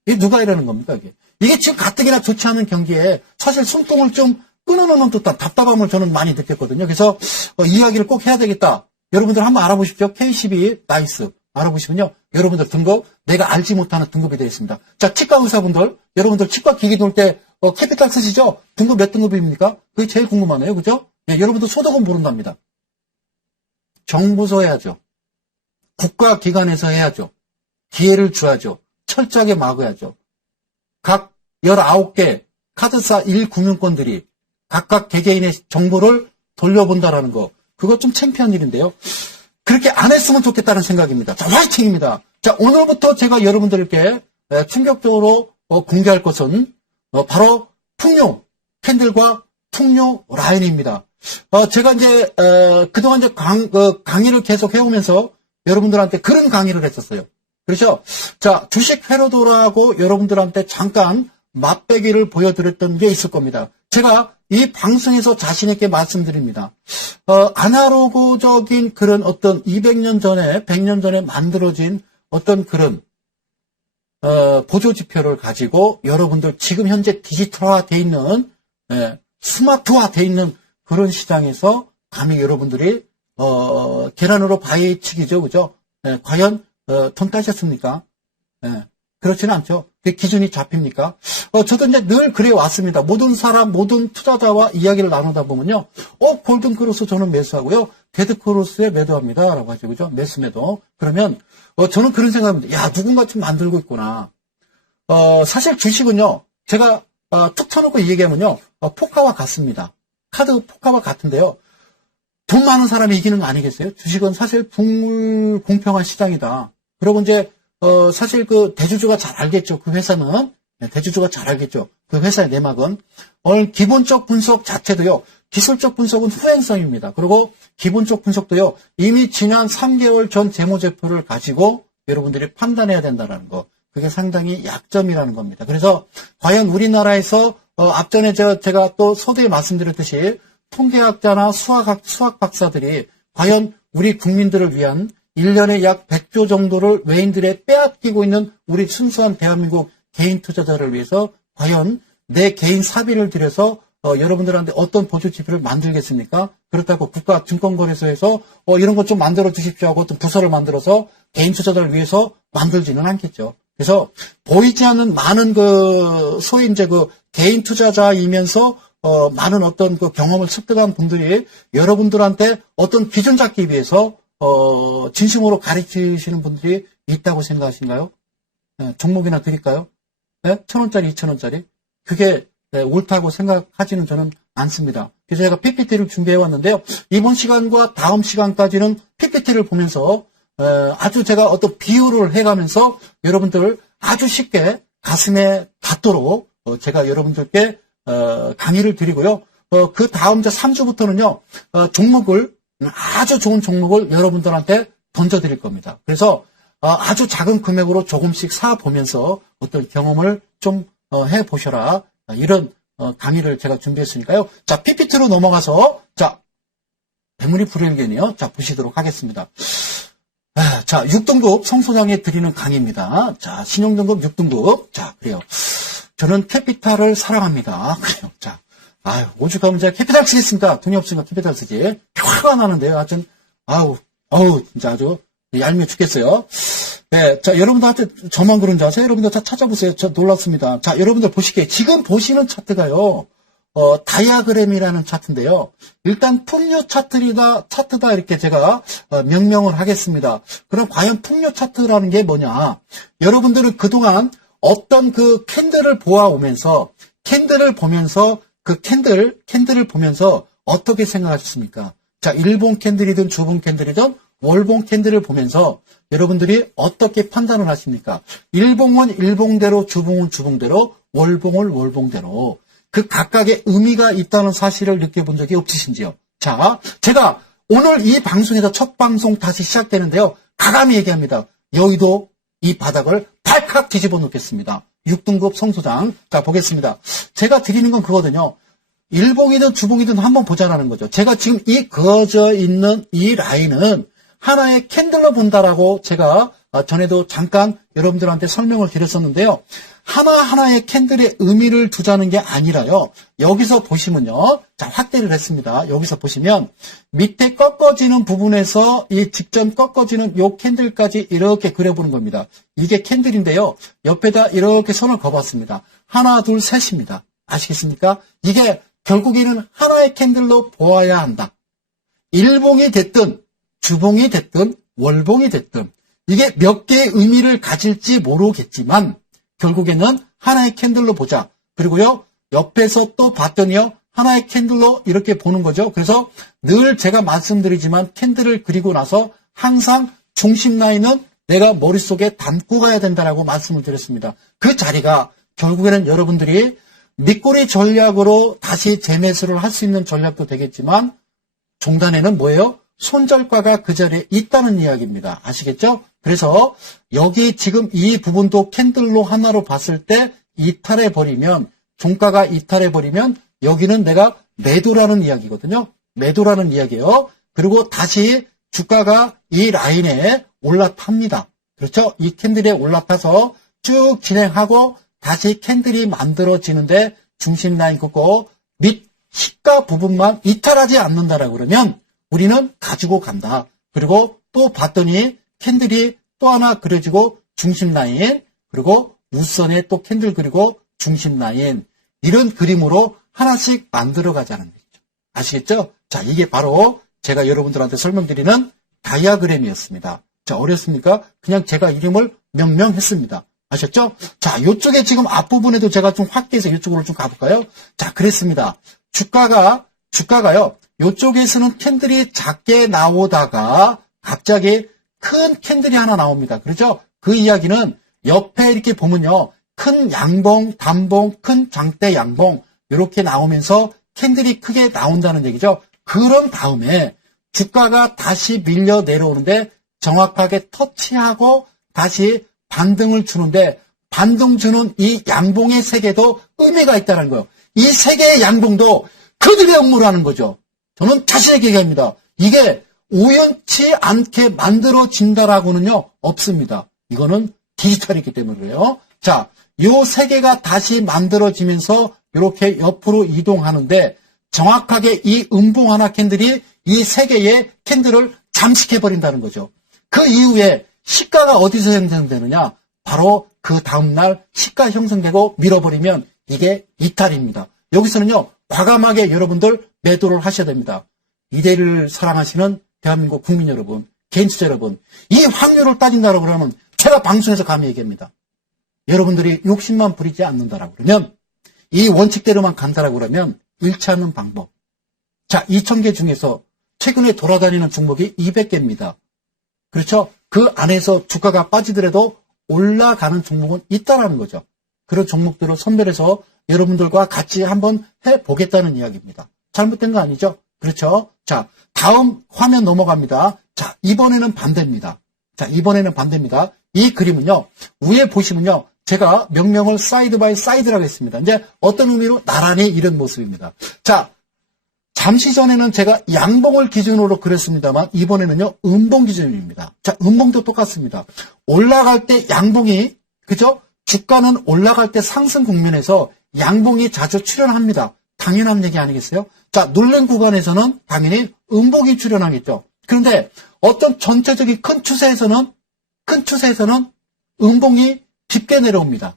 이게 누가 이러는 겁니까, 이게? 이게 지금 가뜩이나 좋지 않은 경기에 사실 숨통을 좀 끊어놓는 듯한 답답함을 저는 많이 느꼈거든요. 그래서 이야기를 꼭 해야 되겠다. 여러분들 한번 알아보십시오. K12 나이스. 알아보시면요. 여러분들 등급, 내가 알지 못하는 등급이 되어 있습니다. 자, 치과 의사분들, 여러분들 치과 기기 돌 때 캐피탈 쓰시죠? 등급 몇 등급입니까? 그게 제일 궁금하네요. 그죠? 예, 여러분들 소득은 모른답니다. 정부서 해야죠. 국가기관에서 해야죠. 기회를 줘야죠. 철저하게 막아야죠. 각 19개 카드사 1금융권들이 각각 개개인의 정보를 돌려본다라는 거. 그거 좀 창피한 일인데요. 그렇게 안 했으면 좋겠다는 생각입니다. 자, 화이팅입니다. 자, 오늘부터 제가 여러분들께 충격적으로 공개할 것은 바로 풍요 캔들과 풍요 라인입니다. 제가 이제 그동안 이제 강의를 계속 해오면서 여러분들한테 그런 강의를 했었어요. 그렇죠? 자, 주식 회로도라고 여러분들한테 잠깐 맛배기를 보여드렸던 게 있을 겁니다. 제가 이 방송에서 자신있게 말씀드립니다. 아날로그적인 그런 어떤 200년 전에, 100년 전에 만들어진 어떤 그런, 보조지표를 가지고 여러분들 지금 현재 디지털화 돼 있는, 스마트화 돼 있는 그런 시장에서 감히 여러분들이, 계란으로 바위 치기죠. 그죠? 과연, 돈 따셨습니까? 그렇지는 않죠. 그 기준이 잡힙니까? 저도 이제 늘 그래 왔습니다. 모든 사람, 모든 투자자와 이야기를 나누다 보면요. 골든크로스 저는 매수하고요. 데드크로스에 매도합니다. 라고 하죠. 그죠? 매수. 그러면, 저는 그런 생각입니다. 야, 누군가 좀 만들고 있구나. 사실 주식은요. 제가, 툭 쳐놓고 얘기하면요. 포카와 같습니다. 카드 포카와 같은데요. 돈 많은 사람이 이기는 거 아니겠어요? 주식은 사실 불공평한 시장이다. 그리고 이제, 사실 그 대주주가 잘 알겠죠. 그 회사는. 대주주가 잘 알겠죠. 그 회사의 내막은. 오늘 기본적 분석 자체도요. 기술적 분석은 후행성입니다. 그리고 기본적 분석도요. 이미 지난 3개월 전 재무제표를 가지고 여러분들이 판단해야 된다는 거. 그게 상당히 약점이라는 겁니다. 그래서 과연 우리나라에서 앞전에 제가 또 서두에 말씀드렸듯이 통계학자나 수학 박사들이 과연 우리 국민들을 위한 1년에 약 100조 정도를 외인들에 빼앗기고 있는 우리 순수한 대한민국 개인 투자자를 위해서 과연 내 개인 사비를 들여서 여러분들한테 어떤 보조지표를 만들겠습니까? 그렇다고 국가증권거래소에서 이런 것 좀 만들어 주십시오 하고 어떤 부서를 만들어서 개인 투자자를 위해서 만들지는 않겠죠. 그래서 보이지 않는 많은 소위 이제 개인 투자자이면서 많은 어떤 경험을 습득한 분들이 여러분들한테 어떤 기준 잡기 위해서 진심으로 가르치시는 분들이 있다고 생각하신가요? 종목이나 드릴까요? 1,000원짜리, 2,000원짜리? 그게 옳다고 생각하지는 저는 않습니다. 그래서 제가 PPT를 준비해 왔는데요. 이번 시간과 다음 시간까지는 PPT를 보면서 아주 제가 어떤 비유를 해가면서 여러분들 아주 쉽게 가슴에 닿도록 제가 여러분들께 강의를 드리고요. 그 다음 이제 3주부터는요. 종목을 아주 좋은 종목을 여러분들한테 던져드릴 겁니다. 그래서 아주 작은 금액으로 조금씩 사보면서 어떤 경험을 좀 해보셔라. 이런 강의를 제가 준비했으니까요. 자, PPT로 넘어가서 자, 배물이 불일견이요. 자, 보시도록 하겠습니다. 자, 6등급 성소장에 드리는 강의입니다. 자, 신용등급 6등급. 자, 그래요. 저는 캐피탈을 사랑합니다. 그래요. 자. 오죽하면 제가 캐피탈 쓰겠습니까? 돈이 없으니까 캐피탈 쓰지. 화가 나는데요. 하여튼, 진짜 아주 얄미워 죽겠어요. 네. 자, 여러분들한테 저만 그런 줄 아세요? 여러분들 다 찾아보세요. 저 놀랐습니다. 자, 여러분들 보시기에 지금 보시는 차트가요. 다이아그램이라는 차트인데요. 일단 풍요 차트다 이렇게 제가 명명을 하겠습니다. 그럼 과연 풍요 차트라는 게 뭐냐? 여러분들은 그동안 어떤 그 캔들을 보아오면서 캔들을 보면서 그 캔들을 보면서 어떻게 생각하셨습니까? 자, 일봉 캔들이든 주봉 캔들이든 월봉 캔들을 보면서 여러분들이 어떻게 판단을 하십니까? 일봉은 일봉대로, 주봉은 주봉대로, 월봉은 월봉대로 그 각각의 의미가 있다는 사실을 느껴본 적이 없으신지요? 자, 제가 오늘 이 방송에서 첫 방송 다시 시작되는데요. 가감히 얘기합니다. 여의도 이 바닥을 발칵 뒤집어 놓겠습니다. 6등급 성소장. 자, 보겠습니다. 제가 드리는 건 그거거든요. 일봉이든 주봉이든 한번 보자라는 거죠. 제가 지금 이 그어져 있는 이 라인은 하나의 캔들로 본다라고 제가 전에도 잠깐 여러분들한테 설명을 드렸었는데요. 하나하나의 캔들의 의미를 두자는 게 아니라요. 여기서 보시면요. 자, 확대를 했습니다. 여기서 보시면 밑에 꺾어지는 부분에서 이 직전 꺾어지는 요 캔들까지 이렇게 그려보는 겁니다. 이게 캔들인데요. 옆에다 이렇게 선을 그어봤습니다. 하나, 둘, 셋입니다. 아시겠습니까? 이게 결국에는 하나의 캔들로 보아야 한다. 일봉이 됐든 주봉이 됐든 월봉이 됐든 이게 몇 개의 의미를 가질지 모르겠지만 결국에는 하나의 캔들로 보자. 그리고요, 옆에서 또 봤더니요, 하나의 캔들로 이렇게 보는 거죠. 그래서 늘 제가 말씀드리지만 캔들을 그리고 나서 항상 중심 라인은 내가 머릿속에 담고 가야 된다라고 말씀을 드렸습니다. 그 자리가 결국에는 여러분들이 밑꼬리 전략으로 다시 재매수를 할 수 있는 전략도 되겠지만 종단에는 뭐예요? 손절가가 그 자리에 있다는 이야기입니다. 아시겠죠? 그래서 여기 지금 이 부분도 캔들로 하나로 봤을 때 이탈해버리면, 종가가 이탈해버리면 여기는 내가 매도라는 이야기거든요. 매도라는 이야기예요. 그리고 다시 주가가 이 라인에 올라탑니다. 그렇죠? 이 캔들에 올라타서 쭉 진행하고 다시 캔들이 만들어지는데 중심 라인 긋고 밑 시가 부분만 이탈하지 않는다라고 그러면 우리는 가지고 간다. 그리고 또 봤더니 캔들이 또 하나 그려지고 중심 라인, 그리고 우선에 또 캔들 그리고 중심 라인, 이런 그림으로 하나씩 만들어 가자는 거죠. 아시겠죠? 자, 이게 바로 제가 여러분들한테 설명드리는 다이아그램이었습니다. 자, 어렵습니까? 그냥 제가 이름을 명명했습니다. 아셨죠? 자, 이쪽에 지금 앞부분에도 제가 좀 확대해서 이쪽으로 좀 가볼까요? 자, 그랬습니다. 주가가요, 이쪽에서는 캔들이 작게 나오다가 갑자기 큰 캔들이 하나 나옵니다. 그렇죠? 그 이야기는 옆에 이렇게 보면요, 큰 양봉, 단봉, 큰 장대 양봉 이렇게 나오면서 캔들이 크게 나온다는 얘기죠. 그런 다음에 주가가 다시 밀려 내려오는데 정확하게 터치하고 다시 반등을 주는데, 반등 주는 이 양봉의 세계도 의미가 있다는 거예요. 이 세 개의 양봉도 그들의 업무를 하는 거죠. 저는 자신에게 얘기합니다. 이게 우연치 않게 만들어진다라고는요, 없습니다. 이거는 디지털이기 때문에 그래요. 자, 요 세 개가 다시 만들어지면서 이렇게 옆으로 이동하는데 정확하게 이 음봉 하나 캔들이 이 세 개의 캔들을 잠식해버린다는 거죠. 그 이후에 시가가 어디서 형성되느냐? 바로 그 다음날 시가 형성되고 밀어버리면 이게 이탈입니다. 여기서는요, 과감하게 여러분들 매도를 하셔야 됩니다. 이대를 사랑하시는 대한민국 국민 여러분, 개인 투자 여러분, 이 확률을 따진다고 그러면 제가 방송에서 감히 얘기합니다. 여러분들이 욕심만 부리지 않는다라고 그러면, 이 원칙대로만 간다라고 그러면 잃지 않는 방법. 자, 2,000개 중에서 최근에 돌아다니는 종목이 200개입니다. 그렇죠? 그 안에서 주가가 빠지더라도 올라가는 종목은 있다라는 거죠. 그런 종목들을 선별해서 여러분들과 같이 한번 해보겠다는 이야기입니다. 잘못된 거 아니죠? 그렇죠? 자, 다음 화면 넘어갑니다. 자, 이번에는 반대입니다. 자, 이번에는 반대입니다. 이 그림은요, 위에 보시면요, 제가 명명을 사이드 바이 사이드라고 했습니다. 이제 어떤 의미로 나란히 이런 모습입니다. 자, 잠시 전에는 제가 양봉을 기준으로 그렸습니다만 이번에는요, 음봉 기준입니다. 자, 음봉도 똑같습니다. 올라갈 때 양봉이, 그죠? 주가는 올라갈 때 상승 국면에서 양봉이 자주 출현합니다. 당연한 얘기 아니겠어요? 자, 눌린 구간에서는 당연히 음봉이 출현하겠죠. 그런데 어떤 전체적인 큰 추세에서는 음봉이 깊게 내려옵니다.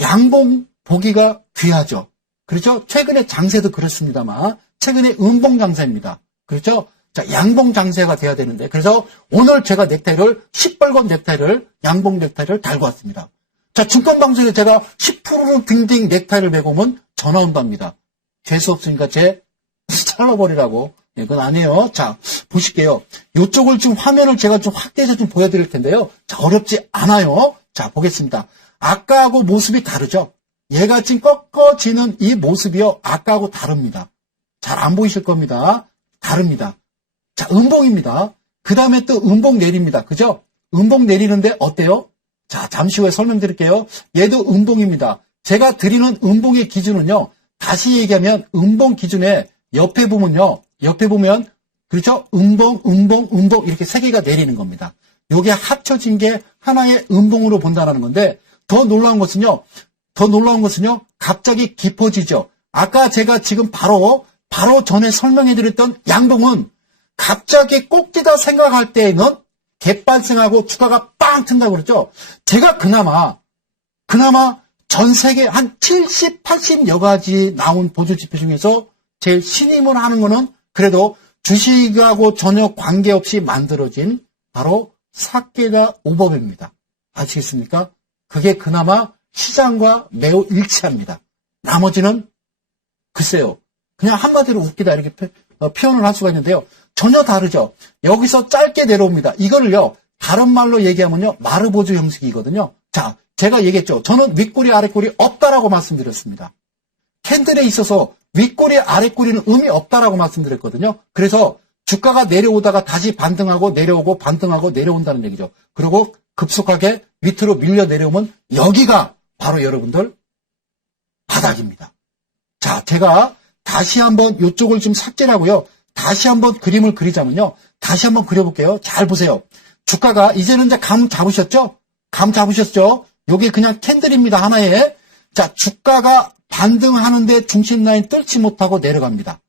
양봉 보기가 귀하죠. 그렇죠? 최근에 장세도 그렇습니다만 최근에 음봉 장세입니다. 그렇죠? 자, 양봉 장세가 돼야 되는데, 그래서 오늘 제가 넥타이를 시뻘건 넥타이를, 양봉 넥타이를 달고 왔습니다. 자, 증권방송에 제가 10%로 딩딩 넥타이를 메고 오면 전화 온답니다. 재수 없으니까 제 잘라버리라고. 네, 그건 아니에요. 자, 보실게요. 이쪽을 지금 화면을 제가 좀 확대해서 좀 보여드릴 텐데요. 자, 어렵지 않아요. 자, 보겠습니다. 아까하고 모습이 다르죠? 얘가 지금 꺾어지는 이 모습이요, 아까하고 다릅니다. 잘 안 보이실 겁니다. 다릅니다. 자, 음봉입니다. 그 다음에 또 음봉 내립니다. 그죠? 음봉 내리는데 어때요? 자, 잠시 후에 설명드릴게요. 얘도 음봉입니다. 제가 드리는 음봉의 기준은요, 다시 얘기하면 음봉 기준에 옆에 보면요, 옆에 보면, 그렇죠? 음봉 이렇게 세 개가 내리는 겁니다. 요게 합쳐진 게 하나의 음봉으로 본다는 건데, 더 놀라운 것은요, 갑자기 깊어지죠. 아까 제가 지금 바로 전에 설명해드렸던 양봉은 갑자기 꼭지다 생각할 때에는 갭발생하고 주가가 빵 튼다고 그랬죠. 제가 그나마 전 세계 한 70, 80여 가지 나온 보조지표 중에서 제일 신임을 하는 거는 그래도 주식하고 전혀 관계없이 만들어진 바로 사케다 오버배입니다. 아시겠습니까? 그게 그나마 시장과 매우 일치합니다. 나머지는 글쎄요. 그냥 한마디로 웃기다 이렇게 표현을 할 수가 있는데요. 전혀 다르죠. 여기서 짧게 내려옵니다. 이거를요. 다른 말로 얘기하면요. 마르보조 형식이거든요. 자, 제가 얘기했죠. 저는 윗꼬리 아랫꼬리 없다라고 말씀드렸습니다. 캔들에 있어서 윗꼬리 아랫꼬리는 의미 없다라고 말씀드렸거든요. 그래서 주가가 내려오다가 다시 반등하고 내려오고 반등하고 내려온다는 얘기죠. 그리고 급속하게 밑으로 밀려 내려오면 여기가 바로 여러분들 바닥입니다. 자, 제가 다시 한번 이쪽을 좀 삭제를 하고요. 다시 한번 그림을 그리자면요. 다시 한번 그려볼게요. 잘 보세요. 주가가 이제는 이제 감 잡으셨죠? 감 잡으셨죠? 요게 그냥 캔들입니다. 하나에. 자, 주가가 반등하는데 중심 라인 뚫지 못하고 내려갑니다.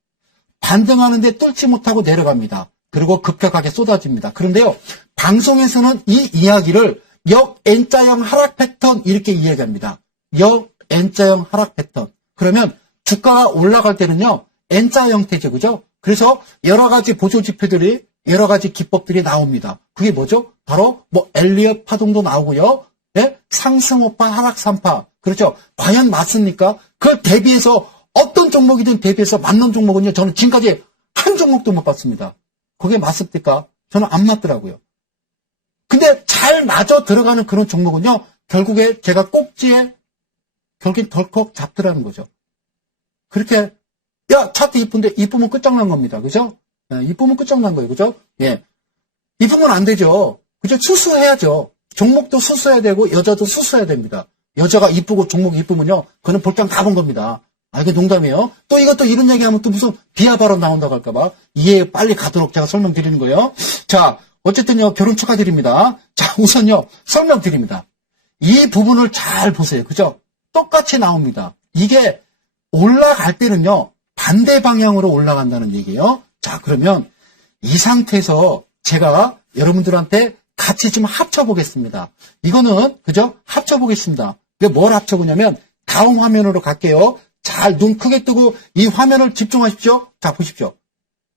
반등하는데 뚫지 못하고 내려갑니다. 그리고 급격하게 쏟아집니다. 그런데요, 방송에서는 이 이야기를 역 N자형 하락 패턴 이렇게 이야기합니다. 역 N자형 하락 패턴. 그러면 주가가 올라갈 때는요, N자 형태죠, 그죠? 그래서 여러 가지 보조 지표들이, 여러 가지 기법들이 나옵니다. 그게 뭐죠? 바로 엘리엇 파동도 나오고요. 예? 상승 5파, 하락 3파. 그렇죠? 과연 맞습니까? 그걸 대비해서 어떤 종목이든 대비해서 맞는 종목은요, 저는 지금까지 한 종목도 못 봤습니다. 그게 맞습니까? 저는 안 맞더라고요. 근데 잘 맞아 들어가는 그런 종목은요, 결국에 제가 꼭지에 결국엔 덜컥 잡더라는 거죠. 그렇게, 야, 차트 이쁜데, 이쁘면 끝장난 겁니다. 그죠? 예, 이쁘면 끝장난 거예요. 그죠? 예. 이쁘면 안 되죠. 그죠? 수수해야죠. 종목도 수수해야 되고, 여자도 수수해야 됩니다. 여자가 이쁘고 종목이 이쁘면요, 그거는 볼장 다 본 겁니다. 아, 이게 농담이에요. 또 이것도 이런 얘기하면 또 무슨 비하 발언 나온다고 할까봐. 이해 빨리 가도록 제가 설명드리는 거예요. 자, 어쨌든요, 결혼 축하드립니다. 자, 우선요, 설명드립니다. 이 부분을 잘 보세요. 그죠? 똑같이 나옵니다. 이게 올라갈 때는요, 반대 방향으로 올라간다는 얘기예요. 자, 그러면 이 상태에서 제가 여러분들한테 같이 좀 합쳐보겠습니다. 이거는, 그죠? 합쳐보겠습니다. 왜 뭘 합쳐보냐면, 다음 화면으로 갈게요. 잘 눈 크게 뜨고 이 화면을 집중하십시오. 자, 보십시오.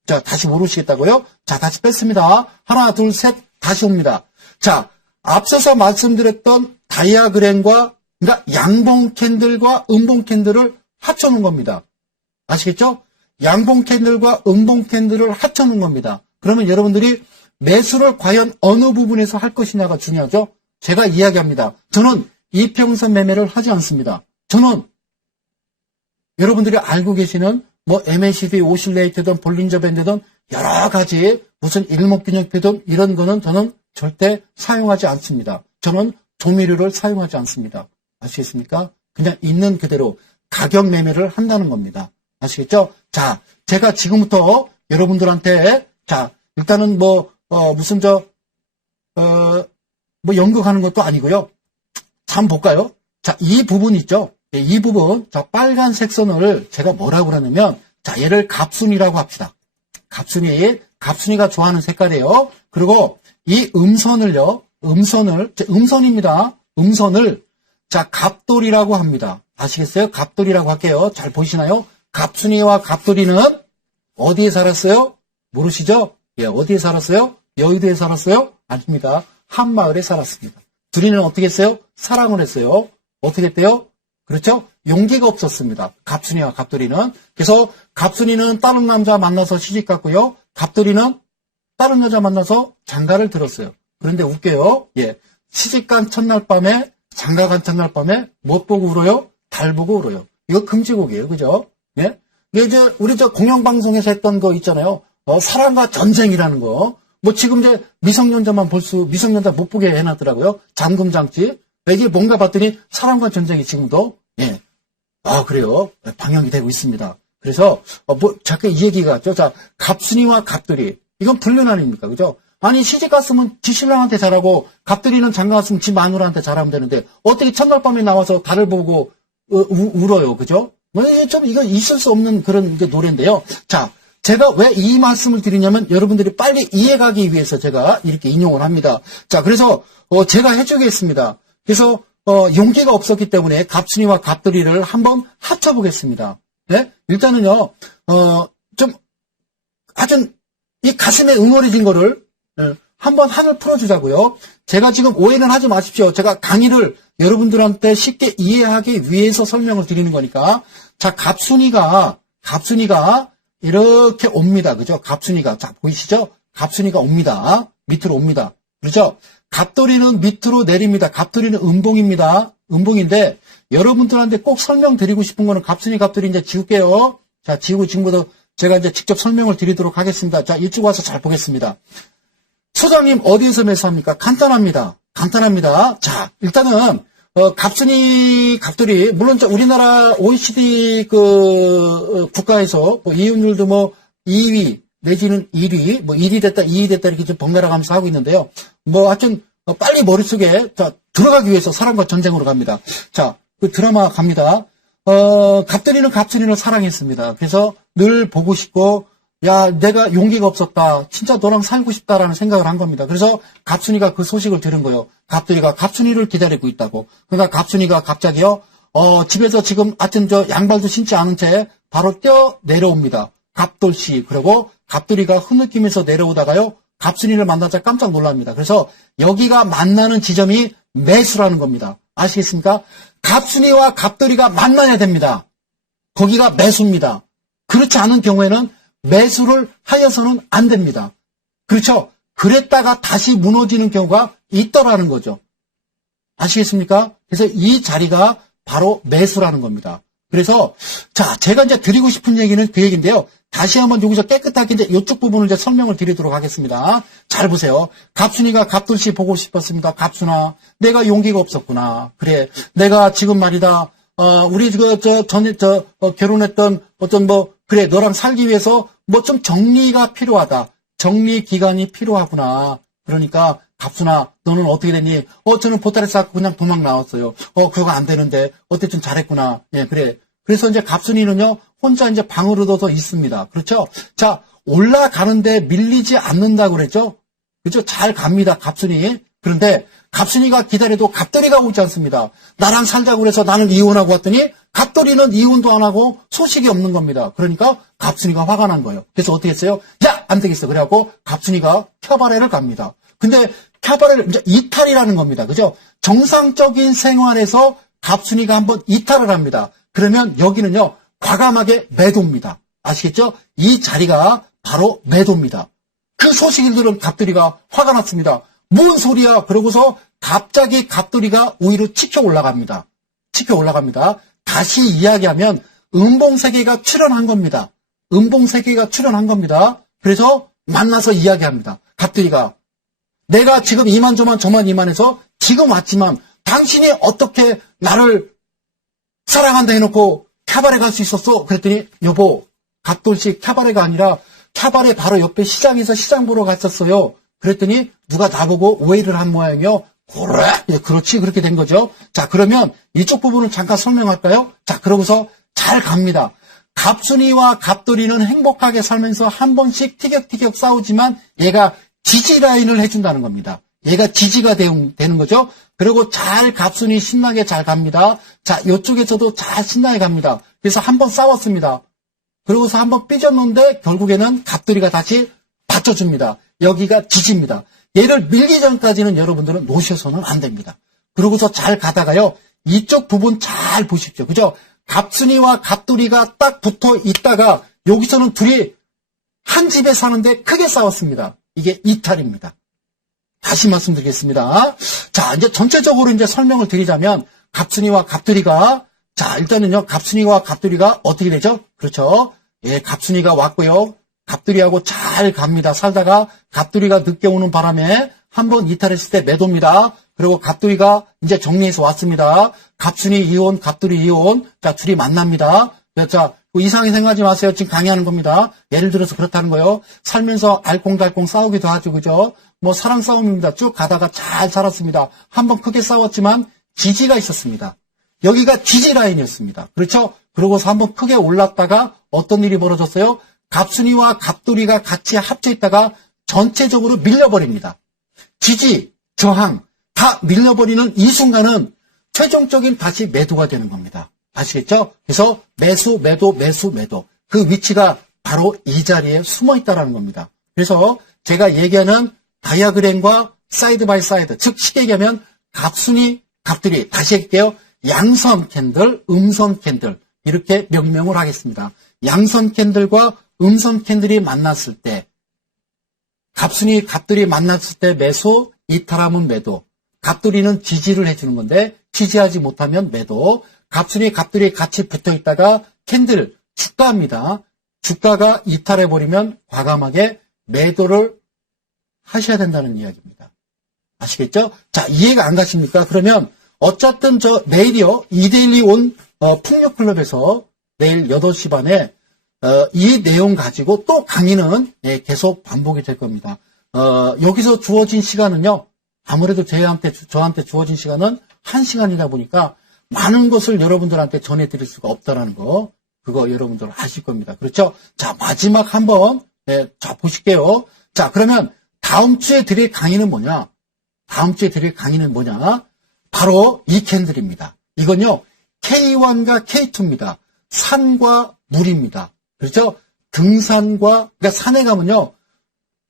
자, 다시 모르시겠다고요? 자, 다시 뺐습니다. 하나, 둘, 셋, 다시 옵니다. 자, 앞서서 말씀드렸던 다이아그램과, 그러니까 양봉 캔들과 음봉 캔들을 합쳐놓은 겁니다. 아시겠죠? 양봉 캔들과 음봉 캔들을 합쳐놓은 겁니다. 그러면 여러분들이 매수를 과연 어느 부분에서 할 것이냐가 중요하죠? 제가 이야기합니다. 저는 이평선 매매를 하지 않습니다. 저는 여러분들이 알고 계시는 MACD 오실레이터든 볼린저 밴드든 여러 가지 무슨 일목균형표든 이런 거는 저는 절대 사용하지 않습니다. 저는 조미료를 사용하지 않습니다. 아시겠습니까? 그냥 있는 그대로 가격 매매를 한다는 겁니다. 아시겠죠? 자, 제가 지금부터 여러분들한테 자, 일단은 무슨 연극하는 것도 아니고요. 자, 한번 볼까요? 자, 이 부분 있죠? 이 부분, 저 빨간색 선을 제가 뭐라고 그러냐면, 자, 얘를 갑순이라고 합시다. 갑순이가 좋아하는 색깔이에요. 그리고 이 음선입니다. 음선을, 자, 갑돌이라고 합니다. 아시겠어요? 갑돌이라고 할게요. 잘 보이시나요? 갑순이와 갑돌이는 어디에 살았어요? 모르시죠? 예, 어디에 살았어요? 여의도에 살았어요? 아닙니다. 한마을에 살았습니다. 둘이는 어떻게 했어요? 사랑을 했어요. 어떻게 했대요? 그렇죠? 용기가 없었습니다. 갑순이와 갑돌이는. 그래서 갑순이는 다른 남자 만나서 시집 갔고요. 갑돌이는 다른 여자 만나서 장가를 들었어요. 그런데 웃겨요. 예. 시집 간 첫날 밤에, 장가 간 첫날 밤에 못 보고 울어요? 달 보고 울어요. 이거 금지곡이에요. 그죠? 예. 이제 우리 공영방송에서 했던 거 있잖아요. 사랑과 전쟁이라는 거. 지금 이제 미성년자 못 보게 해놨더라고요. 잠금장치. 이게 뭔가 봤더니 사랑과 전쟁이 지금도, 예. 아, 그래요. 방영이 되고 있습니다. 그래서, 자꾸 이 얘기가, 자, 갑순이와 갑돌이. 이건 불륜 아닙니까? 그죠? 아니, 시집 갔으면 지 신랑한테 잘하고, 갑돌이는 장가 갔으면 지 마누라한테 잘하면 되는데, 어떻게 첫날 밤에 나와서 달을 보고, 울어요. 그죠? 좀, 이거 있을 수 없는 그런 노래인데요. 자, 제가 왜 이 말씀을 드리냐면, 여러분들이 빨리 이해가기 위해서 제가 이렇게 인용을 합니다. 자, 그래서, 제가 해주겠습니다. 그래서, 용기가 없었기 때문에 갑순이와 갑돌이를 한번 합쳐보겠습니다. 네? 일단은요, 좀, 아주, 이 가슴에 응어리진 거를, 한번 한을 풀어주자고요. 제가 지금 오해는 하지 마십시오. 제가 강의를 여러분들한테 쉽게 이해하기 위해서 설명을 드리는 거니까. 자, 갑순이가 이렇게 옵니다. 그죠? 갑순이가. 자, 보이시죠? 갑순이가 옵니다. 밑으로 옵니다. 그렇죠? 갑돌이는 밑으로 내립니다. 갑돌이는 음봉입니다. 음봉인데, 여러분들한테 꼭 설명드리고 싶은 거는 갑순이, 갑돌이 이제 지울게요. 자, 지우고 지금부터 제가 이제 직접 설명을 드리도록 하겠습니다. 자, 이쪽 와서 잘 보겠습니다. 소장님, 어디에서 매수합니까? 간단합니다. 자, 일단은, 갑순이, 갑돌이, 물론 우리나라 OECD 국가에서 이윤율도 2위, 내지는 1위, 1위 됐다, 2위 됐다 이렇게 좀 번갈아 가면서 하고 있는데요. 하여튼, 빨리 머릿속에, 자, 들어가기 위해서 사랑과 전쟁으로 갑니다. 자, 그 드라마 갑니다. 갑돌이는 갑순이를 사랑했습니다. 그래서 늘 보고 싶고, 야, 내가 용기가 없었다. 진짜 너랑 살고 싶다라는 생각을 한 겁니다. 그래서 갑순이가 그 소식을 들은 거예요. 갑돌이가 갑순이를 기다리고 있다고. 그러니까 갑순이가 갑자기요, 집에서 지금 하여튼 양발도 신지 않은 채 바로 뛰어 내려옵니다. 갑돌씨. 그리고 갑돌이가 흐느끼면서 내려오다가요, 갑순이를 만나자 깜짝 놀랍니다. 그래서 여기가 만나는 지점이 매수라는 겁니다. 아시겠습니까? 갑순이와 갑돌이가 만나야 됩니다. 거기가 매수입니다. 그렇지 않은 경우에는 매수를 하여서는 안 됩니다. 그렇죠? 그랬다가 다시 무너지는 경우가 있더라는 거죠. 아시겠습니까? 그래서 이 자리가 바로 매수라는 겁니다. 그래서, 자, 제가 이제 드리고 싶은 얘기는 그 얘기인데요. 다시 한번 여기서 깨끗하게 이제 이쪽 부분을 이제 설명을 드리도록 하겠습니다. 잘 보세요. 갑순이가 갑돌씨 보고 싶었습니다. 갑순아, 내가 용기가 없었구나. 그래, 내가 지금 말이다. 우리 전에 결혼했던 그래, 너랑 살기 위해서 좀 정리가 필요하다. 정리 기간이 필요하구나. 그러니까, 갑순아, 너는 어떻게 됐니? 저는 보따리 싸고 그냥 도망 나왔어요. 그거 안 되는데, 어쨌든 잘했구나. 예, 그래. 그래서 이제 갑순이는요, 혼자 이제 방을 얻어서 있습니다. 그렇죠? 자, 올라가는데 밀리지 않는다고 그랬죠? 그렇죠? 잘 갑니다, 갑순이. 그런데, 갑순이가 기다려도 갑돌이가 오지 않습니다. 나랑 살자고 그래서 나는 이혼하고 왔더니 갑돌이는 이혼도 안 하고 소식이 없는 겁니다. 그러니까 갑순이가 화가 난 거예요. 그래서 어떻게 했어요? 야! 안 되겠어. 그래갖고 갑순이가 캬바레를 갑니다. 근데 캬바레를 이제 이탈이라는 겁니다. 그죠? 정상적인 생활에서 갑순이가 한번 이탈을 합니다. 그러면 여기는요, 과감하게 매도입니다. 아시겠죠? 이 자리가 바로 매도입니다. 그 소식을 들은 갑돌이가 화가 났습니다. 뭔 소리야? 그러고서 갑자기 갑돌이가 오히려 치켜 올라갑니다. 다시 이야기하면 음봉세계가 출현한 겁니다. 그래서 만나서 이야기합니다. 갑돌이가 내가 지금 이만저만 저만 이만해서 지금 왔지만 당신이 어떻게 나를 사랑한다 해놓고 캬바레 갈 수 있었어? 그랬더니 여보, 갑돌씨 캬바레가 아니라 캬바레 바로 옆에 시장에서 시장 보러 갔었어요. 그랬더니 누가 나보고 오해를 한 모양이요. 그래? 예, 그렇지. 그렇게 된 거죠. 자, 그러면 이쪽 부분을 잠깐 설명할까요? 자, 그러고서 잘 갑니다. 갑순이와 갑돌이는 행복하게 살면서 한 번씩 티격태격 싸우지만 얘가 지지 라인을 해준다는 겁니다. 얘가 지지가 되는 거죠. 그리고 잘 갑순이 신나게 잘 갑니다. 자, 이쪽에서도 잘 신나게 갑니다. 그래서 한 번 싸웠습니다. 그러고서 한 번 삐졌는데 결국에는 갑돌이가 다시 받쳐줍니다. 여기가 지지입니다. 얘를 밀기 전까지는 여러분들은 놓으셔서는 안 됩니다. 그러고서 잘 가다가요. 이쪽 부분 잘 보십시오. 그죠? 갑순이와 갑돌이가 딱 붙어 있다가 여기서는 둘이 한 집에 사는데 크게 싸웠습니다. 이게 이탈입니다. 다시 말씀드리겠습니다. 자, 이제 전체적으로 이제 설명을 드리자면 갑순이와 갑돌이가 자, 일단은요. 갑순이와 갑돌이가 어떻게 되죠? 그렇죠? 예, 갑순이가 왔고요. 갑돌이하고 잘 갑니다. 살다가 갑돌이가 늦게 오는 바람에 한번 이탈했을 때 매도입니다. 그리고 갑돌이가 이제 정리해서 왔습니다. 갑순이 이혼, 갑돌이 이혼. 자, 둘이 만납니다. 자, 뭐 이상하게 생각하지 마세요. 지금 강의하는 겁니다. 예를 들어서 그렇다는 거예요. 살면서 알콩달콩 싸우기도 하죠. 그죠? 뭐 사랑 싸움입니다. 쭉 가다가 잘 살았습니다. 한번 크게 싸웠지만 지지가 있었습니다. 여기가 지지 라인이었습니다. 그렇죠? 그러고서 한번 크게 올랐다가 어떤 일이 벌어졌어요? 갑순이와 갑돌이가 같이 합쳐 있다가 전체적으로 밀려버립니다. 지지, 저항 다 밀려버리는 이 순간은 최종적인 다시 매도가 되는 겁니다. 아시겠죠? 그래서 매수, 매도, 매수, 매도. 그 위치가 바로 이 자리에 숨어 있다는 겁니다. 그래서 제가 얘기하는 다이아그램과 사이드 바이 사이드, 즉 쉽게 얘기하면 갑순이, 갑돌이, 다시 할게요. 양선 캔들, 음선 캔들 이렇게 명명을 하겠습니다. 양선 캔들과 음선 캔들이 만났을 때 갑순이, 갑돌이 만났을 때 매수, 이탈하면 매도. 갑돌이는 지지를 해주는 건데 지지하지 못하면 매도. 갑순이, 갑돌이 같이 붙어있다가 캔들, 주가입니다. 주가가 이탈해버리면 과감하게 매도를 하셔야 된다는 이야기입니다. 아시겠죠? 자, 이해가 안 가십니까? 그러면 어쨌든 내일이요. 이데일리 온 풍류클럽에서 내일 8시 반에 이 내용 가지고 또 강의는 계속 반복이 될 겁니다. 여기서 주어진 시간은요. 아무래도 저한테 주어진 시간은 1시간이다 보니까 많은 것을 여러분들한테 전해드릴 수가 없다라는 거, 그거 여러분들 아실 겁니다. 그렇죠? 자, 마지막 한번 자 보실게요. 자, 그러면 다음 주에 드릴 강의는 뭐냐? 다음 주에 드릴 강의는 뭐냐? 바로 이 캔들입니다. 이건요, K1과 K2입니다. 산과 물입니다. 그렇죠? 등산과, 그러니까 산에 가면요,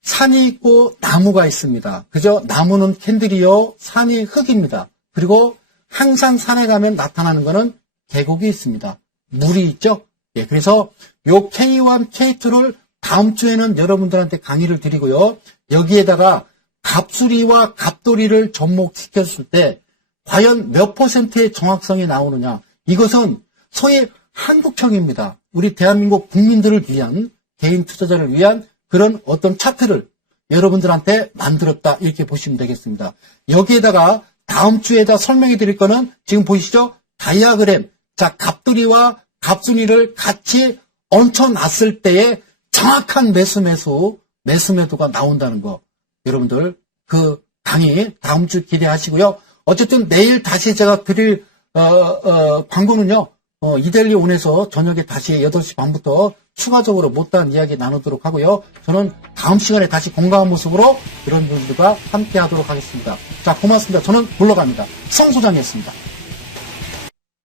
산이 있고 나무가 있습니다. 그죠? 나무는 캔들이요, 산이 흙입니다. 그리고 항상 산에 가면 나타나는 거는 계곡이 있습니다. 물이 있죠? 예, 그래서 요 K1, K2를 다음 주에는 여러분들한테 강의를 드리고요. 여기에다가 갑수리와 갑돌이를 접목시켰을 때 과연 몇 %의 정확성이 나오느냐. 이것은 소위 한국형입니다. 우리 대한민국 국민들을 위한, 개인 투자자를 위한 그런 어떤 차트를 여러분들한테 만들었다. 이렇게 보시면 되겠습니다. 여기에다가 다음 주에다 설명해 드릴 거는 지금 보이시죠? 다이아그램. 자, 갑돌이와 갑순이를 같이 얹혀놨을 때의 정확한 매수매도가 나온다는 거. 여러분들 그 강의 다음 주 기대하시고요. 어쨌든 내일 다시 제가 드릴 광고는요. 이데일리 온에서 저녁에 다시 8시 반부터 추가적으로 못다한 이야기 나누도록 하고요. 저는 다음 시간에 다시 건강한 모습으로 여러분들과 함께 하도록 하겠습니다. 자, 고맙습니다. 저는 물러갑니다. 성 소장이었습니다.